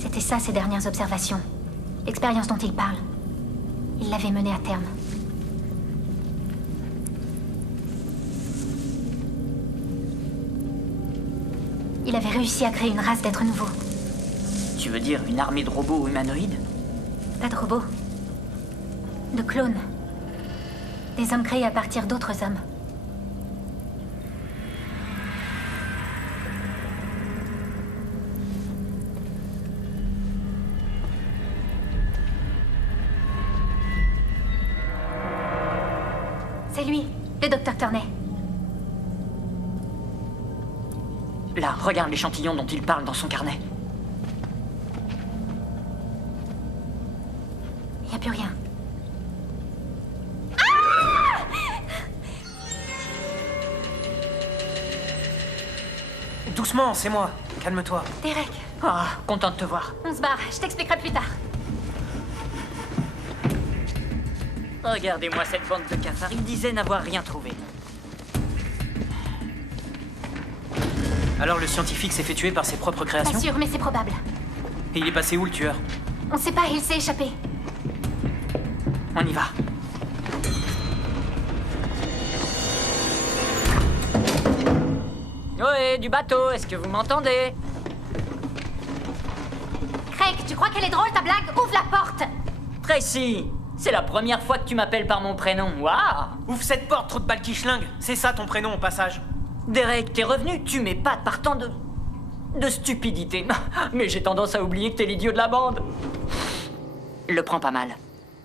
C'était ça, ses dernières observations. L'expérience dont il parle. Il l'avait menée à terme. Il avait réussi à créer une race d'êtres nouveaux. Tu veux dire une armée de robots humanoïdes? Pas de robots. De clones. Des hommes créés à partir d'autres hommes. C'est lui, le docteur Turney. Là, regarde l'échantillon dont il parle dans son carnet. Il n'y a plus rien. Doucement, c'est moi. Calme-toi. Derek, Ah, content de te voir. on se barre. Je t'expliquerai plus tard. Regardez-moi cette bande de cafards, ils disaient n'avoir rien trouvé. Alors le scientifique s'est fait tuer par ses propres créations? Pas sûr, mais c'est probable. Et il est passé où, le tueur? On sait pas, il s'est échappé. On y va. Ohé, du bateau, est-ce que vous m'entendez? Craig, tu crois qu'elle est drôle ta blague? Ouvre la porte. Tracy, c'est la première fois que tu m'appelles par mon prénom. Waouh! Ouvre cette porte, trou de balle qui schlingue. C'est ça ton prénom au passage. Derek, t'es revenu, tu m'épates par tant de stupidité. Mais j'ai tendance à oublier que t'es l'idiot de la bande. Le prends pas mal.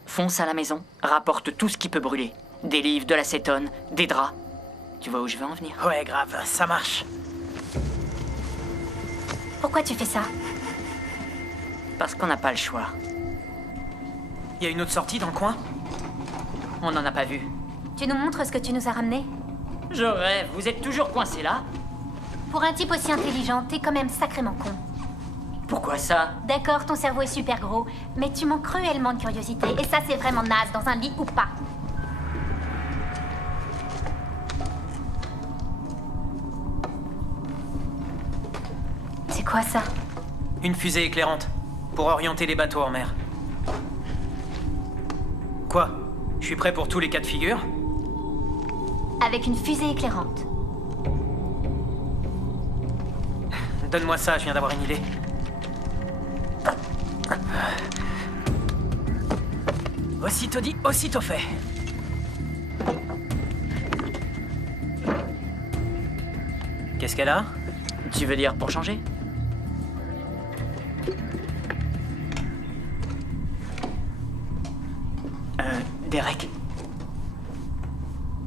Fonce à la maison, rapporte tout ce qui peut brûler. Des livres, de l'acétone, des draps. Tu vois où je veux en venir? Ouais, grave, ça marche. Pourquoi tu fais ça? Parce qu'on n'a pas le choix. Y a une autre sortie dans le coin? On n'en a pas vu. Tu nous montres ce que tu nous as ramené? Je rêve, vous êtes toujours coincé là? Pour un type aussi intelligent, t'es quand même sacrément con. Pourquoi ça? D'accord, ton cerveau est super gros, mais tu manques cruellement de curiosité. Et ça, c'est vraiment naze, dans un lit ou pas. C'est quoi ça? Une fusée éclairante, pour orienter les bateaux en mer. Quoi? Je suis prêt pour tous les cas de figure? Avec une fusée éclairante. Donne-moi ça, je viens d'avoir une idée. Aussitôt dit, aussitôt fait. Qu'est-ce qu'elle a? Tu veux dire pour changer? Derek.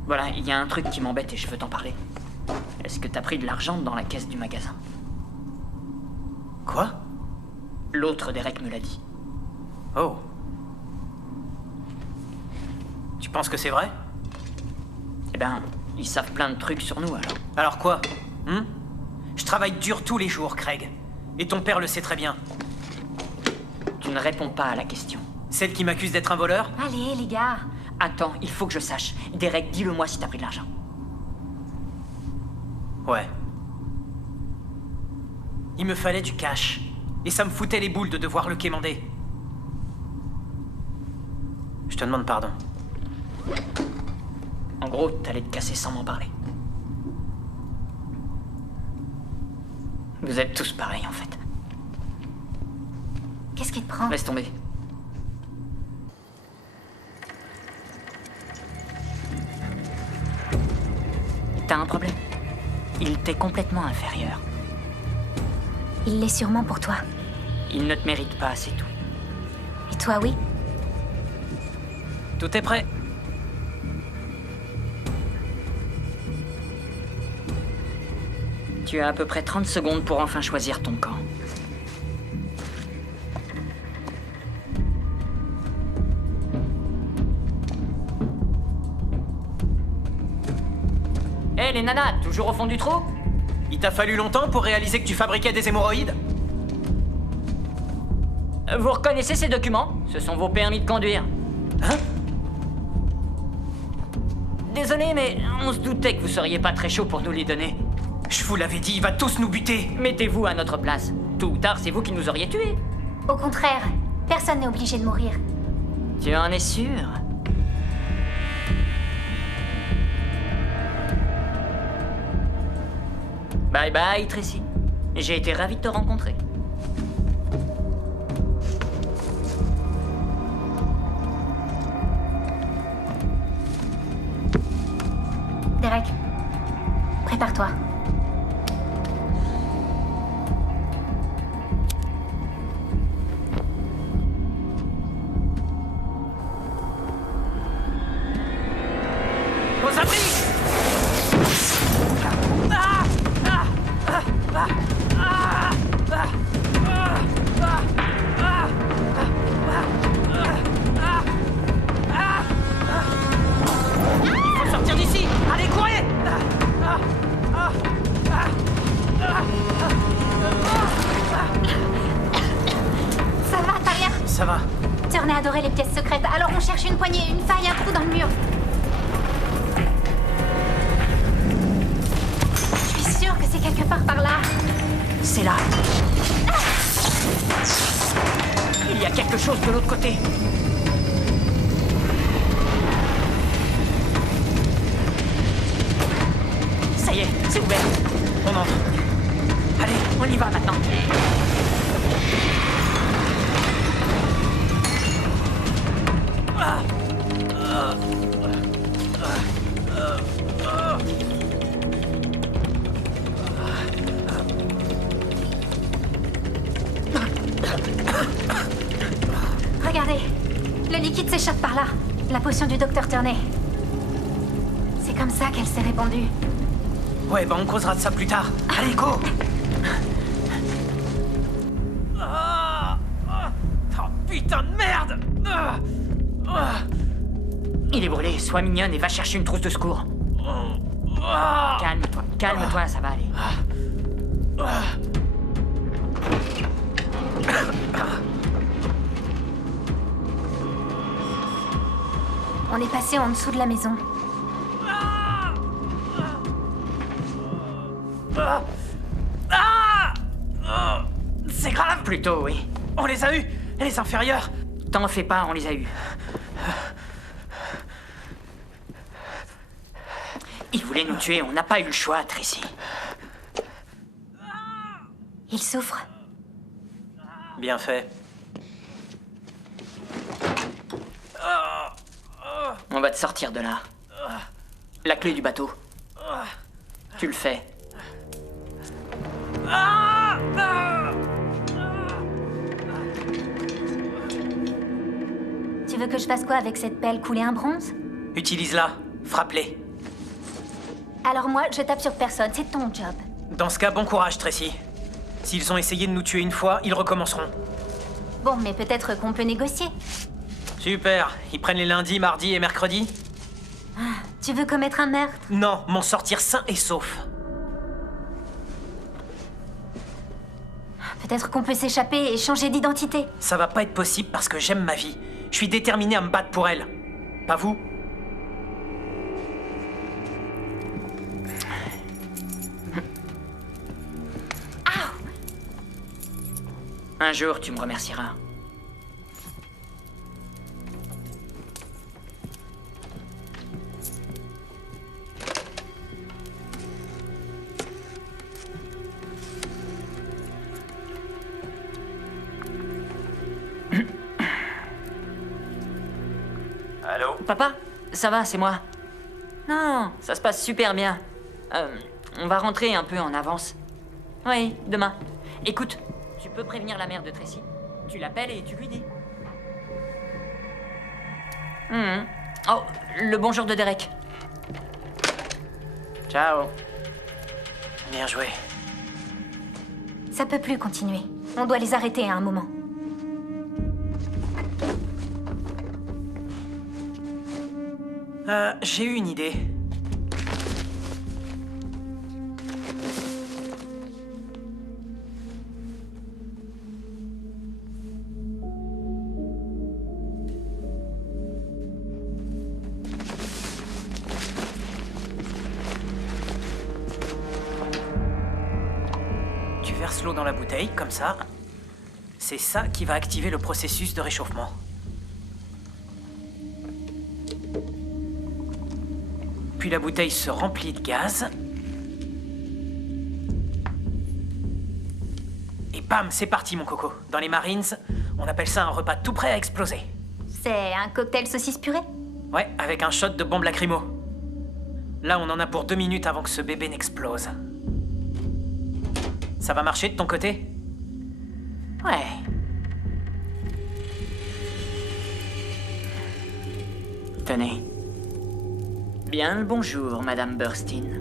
Voilà, il y a un truc qui m'embête et je veux t'en parler. Est-ce que t'as pris de l'argent dans la caisse du magasin? Quoi? L'autre Derek me l'a dit. Oh. Tu penses que c'est vrai? Eh ben, ils savent plein de trucs sur nous alors. Alors quoi? Je travaille dur tous les jours, Craig. Et ton père le sait très bien. Tu ne réponds pas à la question. Celle qui m'accuse d'être un voleur? Allez, les gars. Attends, il faut que je sache. Derek, dis-le-moi si t'as pris de l'argent. Ouais. Il me fallait du cash. Et ça me foutait les boules de devoir le quémander. Je te demande pardon. En gros, t'allais te casser sans m'en parler. Vous êtes tous pareils en fait. Qu'est-ce qui te prend? Laisse tomber. T'as un problème. Il t'est complètement inférieur. Il l'est sûrement pour toi. Il ne te mérite pas, c'est tout. Et toi, oui? Tout est prêt. Tu as à peu près 30 secondes pour enfin choisir ton camp. Hé, les nanas, toujours au fond du trou? Il t'a fallu longtemps pour réaliser que tu fabriquais des hémorroïdes? Vous reconnaissez ces documents? Ce sont vos permis de conduire. Hein? Désolé, mais on se doutait que vous seriez pas très chaud pour nous les donner. Je vous l'avais dit, il va tous nous buter. Mettez-vous à notre place. Tôt ou tard, c'est vous qui nous auriez tués. Au contraire, personne n'est obligé de mourir. Tu en es sûr? Bye bye, Tracy. J'ai été ravi de te rencontrer. Derek, prépare-toi. Aux abris! Il faut sortir d'ici! Allez, courez! Ça va, t'as rien? Ça va. Turner adorait les pièces secrètes, alors on cherche une poignée, une faille, un trou dans le mur. Je suis sûre que c'est quelque part par là. C'est là. Il y a quelque chose de l'autre côté. Ça y est, c'est ouvert. On entre. Allez, on y va maintenant. Regardez, le liquide s'échappe par là. La potion du docteur Turney. C'est comme ça qu'elle s'est répandue. Ouais, bah on causera de ça plus tard. Allez, go! Oh, putain de merde! Il est brûlé, sois mignonne et va chercher une trousse de secours. Calme-toi, calme-toi, ça va aller. On est passé en dessous de la maison. C'est grave! Plutôt, oui. On les a eus! Les inférieurs! T'en fais pas, on les a eus. Ils voulaient nous tuer, on n'a pas eu le choix, Tracy. Il souffre. Bien fait. On va te sortir de là. La clé du bateau. Tu le fais. Tu veux que je fasse quoi avec cette pelle? Couler un bronze? Utilise-la. Frappe-les. Alors moi, je tape sur personne, c'est ton job. Dans ce cas, bon courage, Tracy. S'ils ont essayé de nous tuer une fois, ils recommenceront. Bon, mais peut-être qu'on peut négocier. Super. Ils prennent les lundis, mardis et mercredis? Tu veux commettre un meurtre? Non, m'en sortir sain et sauf. Peut-être qu'on peut s'échapper et changer d'identité. Ça va pas être possible parce que j'aime ma vie. Je suis déterminé à me battre pour elle. Pas vous? Un jour, tu me remercieras. Allô? Papa, ça va, c'est moi. Non, ça se passe super bien. On va rentrer un peu en avance. Oui, demain. Écoute, tu peux prévenir la mère de Tracy. Tu l'appelles et tu lui dis. Oh, le bonjour de Derek. Ciao. Bien joué. Ça peut plus continuer. On doit les arrêter à un moment. J'ai eu une idée. Tu verses l'eau dans la bouteille, comme ça. C'est ça qui va activer le processus de réchauffement. Puis la bouteille se remplit de gaz. Et bam, c'est parti mon coco. Dans les Marines, on appelle ça un repas tout prêt à exploser. C'est un cocktail saucisse purée? Ouais, avec un shot de bombe lacrymo. Là, on en a pour 2 minutes avant que ce bébé n'explose. Ça va marcher de ton côté? Ouais. Tenez. Bien le bonjour, Madame Burstyn.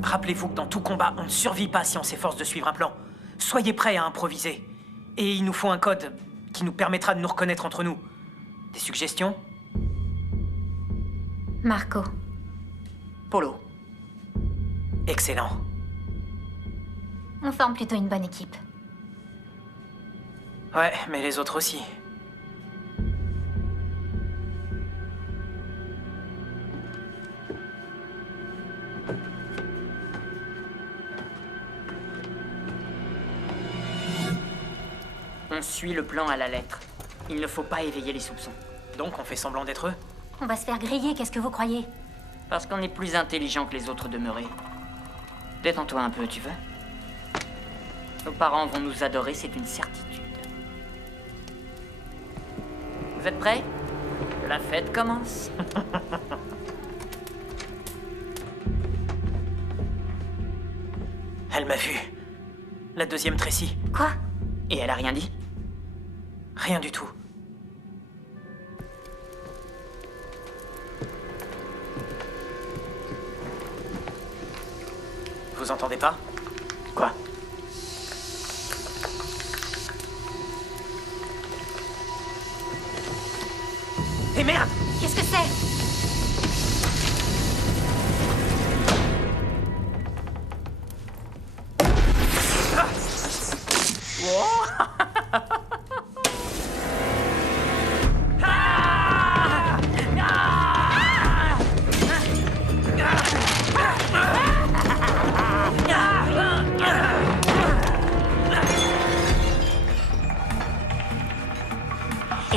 Rappelez-vous que dans tout combat, on ne survit pas si on s'efforce de suivre un plan. Soyez prêts à improviser. Et il nous faut un code qui nous permettra de nous reconnaître entre nous. Des suggestions? Marco. Polo. Excellent. On forme plutôt une bonne équipe. Ouais, mais les autres aussi. On suit le plan à la lettre. Il ne faut pas éveiller les soupçons. Donc on fait semblant d'être eux? On va se faire griller, qu'est-ce que vous croyez? Parce qu'on est plus intelligent que les autres demeurés. Détends-toi un peu, tu veux? Nos parents vont nous adorer, c'est une certitude. Vous êtes prêts? La fête commence. Elle m'a vu. La deuxième Tracy. Quoi? Et elle a rien dit? Rien du tout. Vous entendez pas? Quoi? Eh merde! Qu'est-ce que c'est?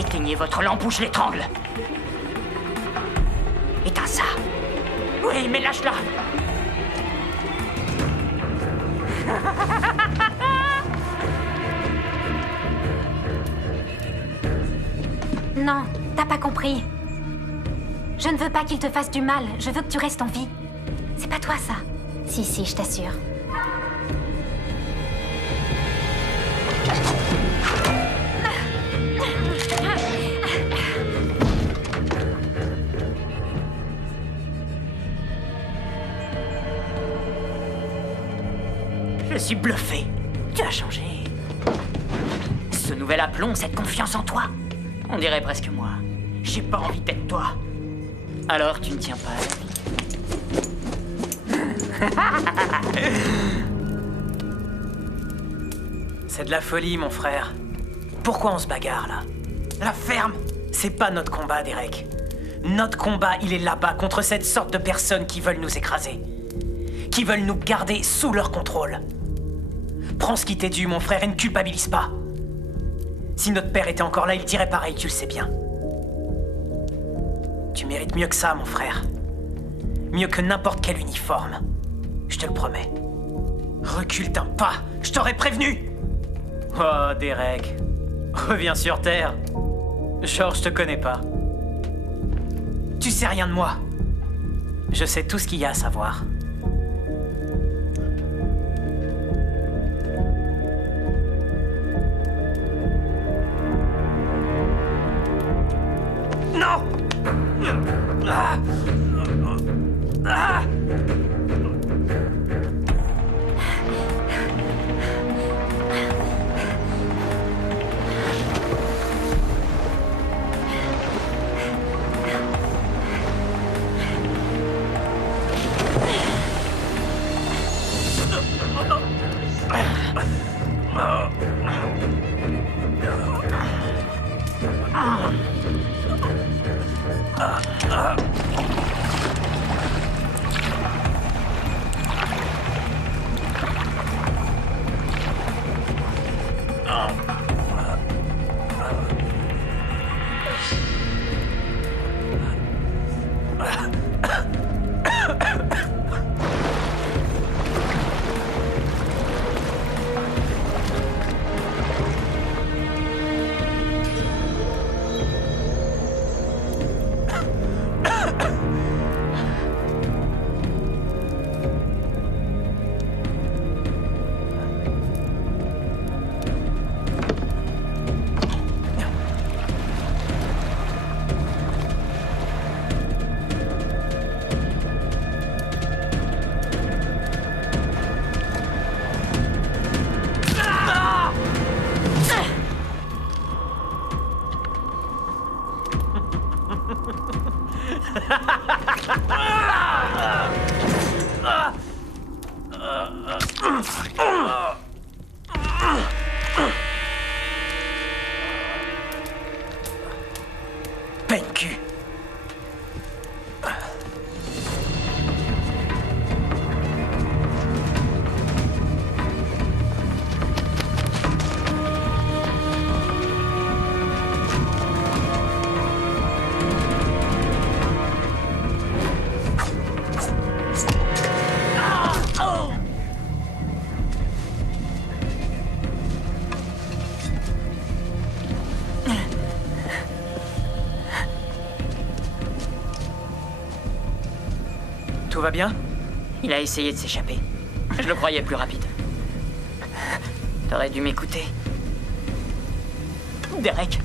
Éteignez votre lampe ou je l'étrangle. Éteins ça. Oui, mais lâche-la. Non, t'as pas compris. Je ne veux pas qu'il te fasse du mal. Je veux que tu restes en vie. C'est pas toi, ça. Si, je t'assure. Je suis bluffé. Tu as changé. Ce nouvel aplomb, cette confiance en toi. On dirait presque moi. J'ai pas envie d'être toi. Alors tu ne tiens pas à la vie. C'est de la folie, mon frère. Pourquoi on se bagarre, là? La ferme! C'est pas notre combat, Derek. Notre combat, il est là-bas, contre cette sorte de personnes qui veulent nous écraser. Qui veulent nous garder sous leur contrôle. Prends ce qui t'est dû, mon frère, et ne culpabilise pas. Si notre père était encore là, il dirait pareil, tu le sais bien. Tu mérites mieux que ça, mon frère. Mieux que n'importe quel uniforme. Je te le promets. Recule d'un pas, je t'aurais prévenu! Oh, Derek. Reviens sur Terre. Genre, je te connais pas. Tu sais rien de moi. Je sais tout ce qu'il y a à savoir. Non! Ah! Ah! Peine-cul. Tout va bien? Il a essayé de s'échapper. Je le croyais plus rapide. T'aurais dû m'écouter. Derek,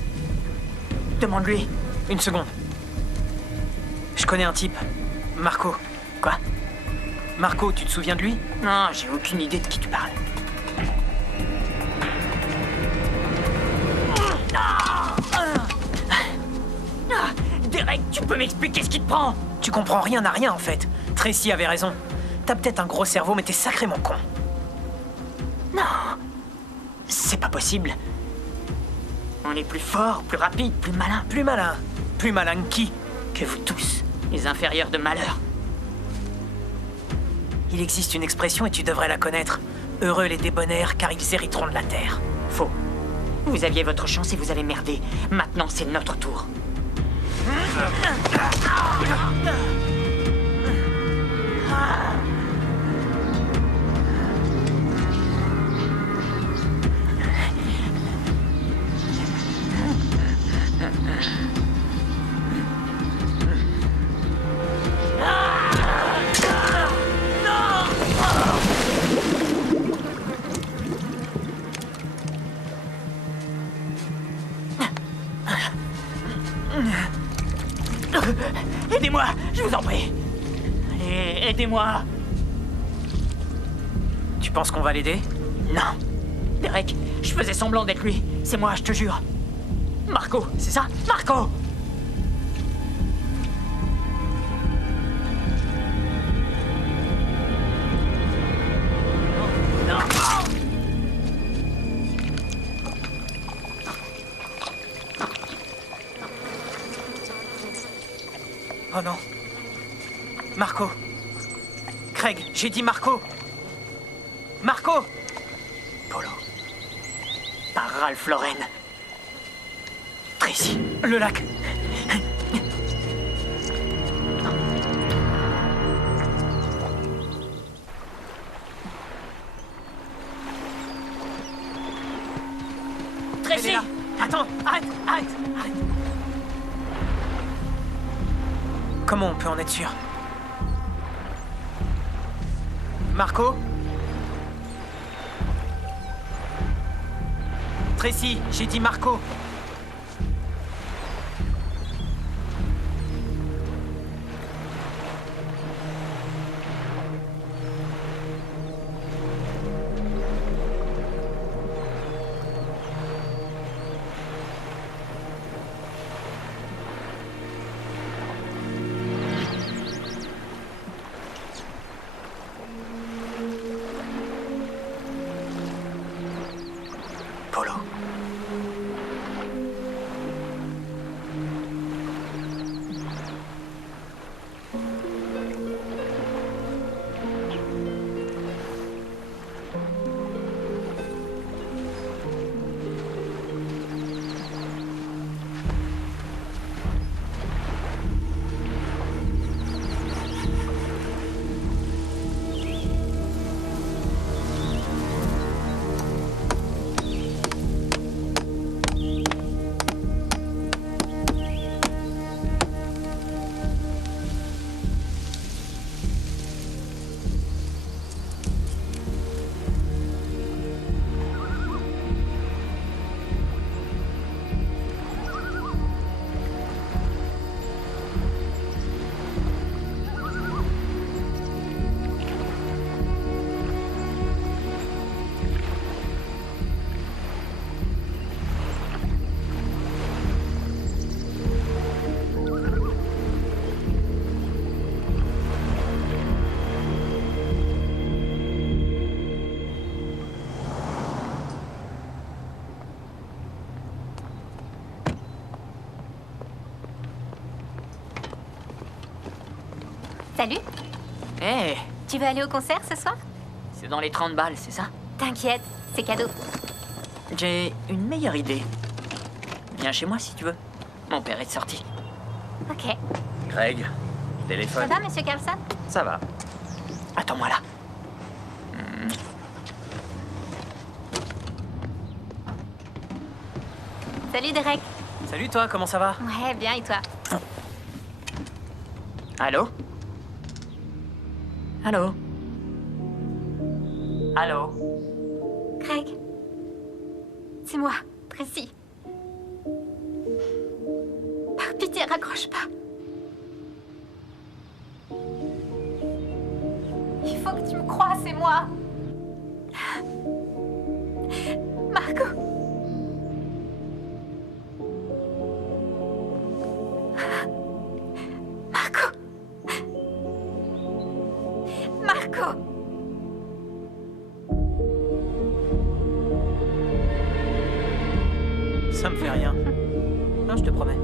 demande-lui. Une seconde. Je connais un type. Marco. Quoi? Marco, tu te souviens de lui? Non, j'ai aucune idée de qui tu parles. Derek, tu peux m'expliquer ce qui te prend? Tu comprends rien à rien, en fait. Tracy avait raison. T'as peut-être un gros cerveau, mais t'es sacrément con. Non, c'est pas possible. On est plus fort, plus rapide, plus malin. Plus malin. Plus malin que qui? Que vous tous, les inférieurs de malheur. Il existe une expression et tu devrais la connaître. Heureux les débonnaires, car ils hériteront de la terre. Faux. Vous aviez votre chance et vous avez merdé. Maintenant, c'est notre tour. Aidez-moi, je vous en prie. Allez, aidez-moi. Tu penses qu'on va l'aider? Non. Derek, je faisais semblant d'être lui. C'est moi, je te jure. Marco, c'est ça? Marco! Oh non. Marco. Craig, j'ai dit Marco. Marco! Polo. Par Ralph Lauren. Tracy, le lac. Elle est Tracy! là. Attends, arrête. Comment on peut en être sûr? Marco? Tracy, j'ai dit Marco. Polo. Salut, Hé, tu veux aller au concert ce soir? c'est dans les 30 balles, c'est ça? T'inquiète, c'est cadeau. J'ai une meilleure idée. Viens chez moi si tu veux. Mon père est sorti. Ok. Craig, Ça téléphone. va, monsieur Carlson? Ça va. Attends-moi là. Salut Derek. Salut toi, comment ça va? Ouais, bien, et toi? Allô? Allô? Allô? Craig. C'est moi, Tracy. Par pitié, raccroche pas. Il faut que tu me crois, c'est moi. Marco. Marco. Marco. Ça me fait rien. Non, je te promets.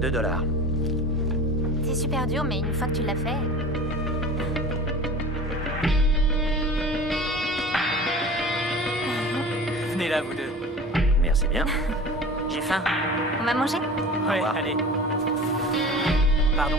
$2. C'est super dur, mais une fois que tu l'as fait... Venez là, vous deux. Merci bien. J'ai faim. On va manger? Ouais, revoir. allez. Pardon.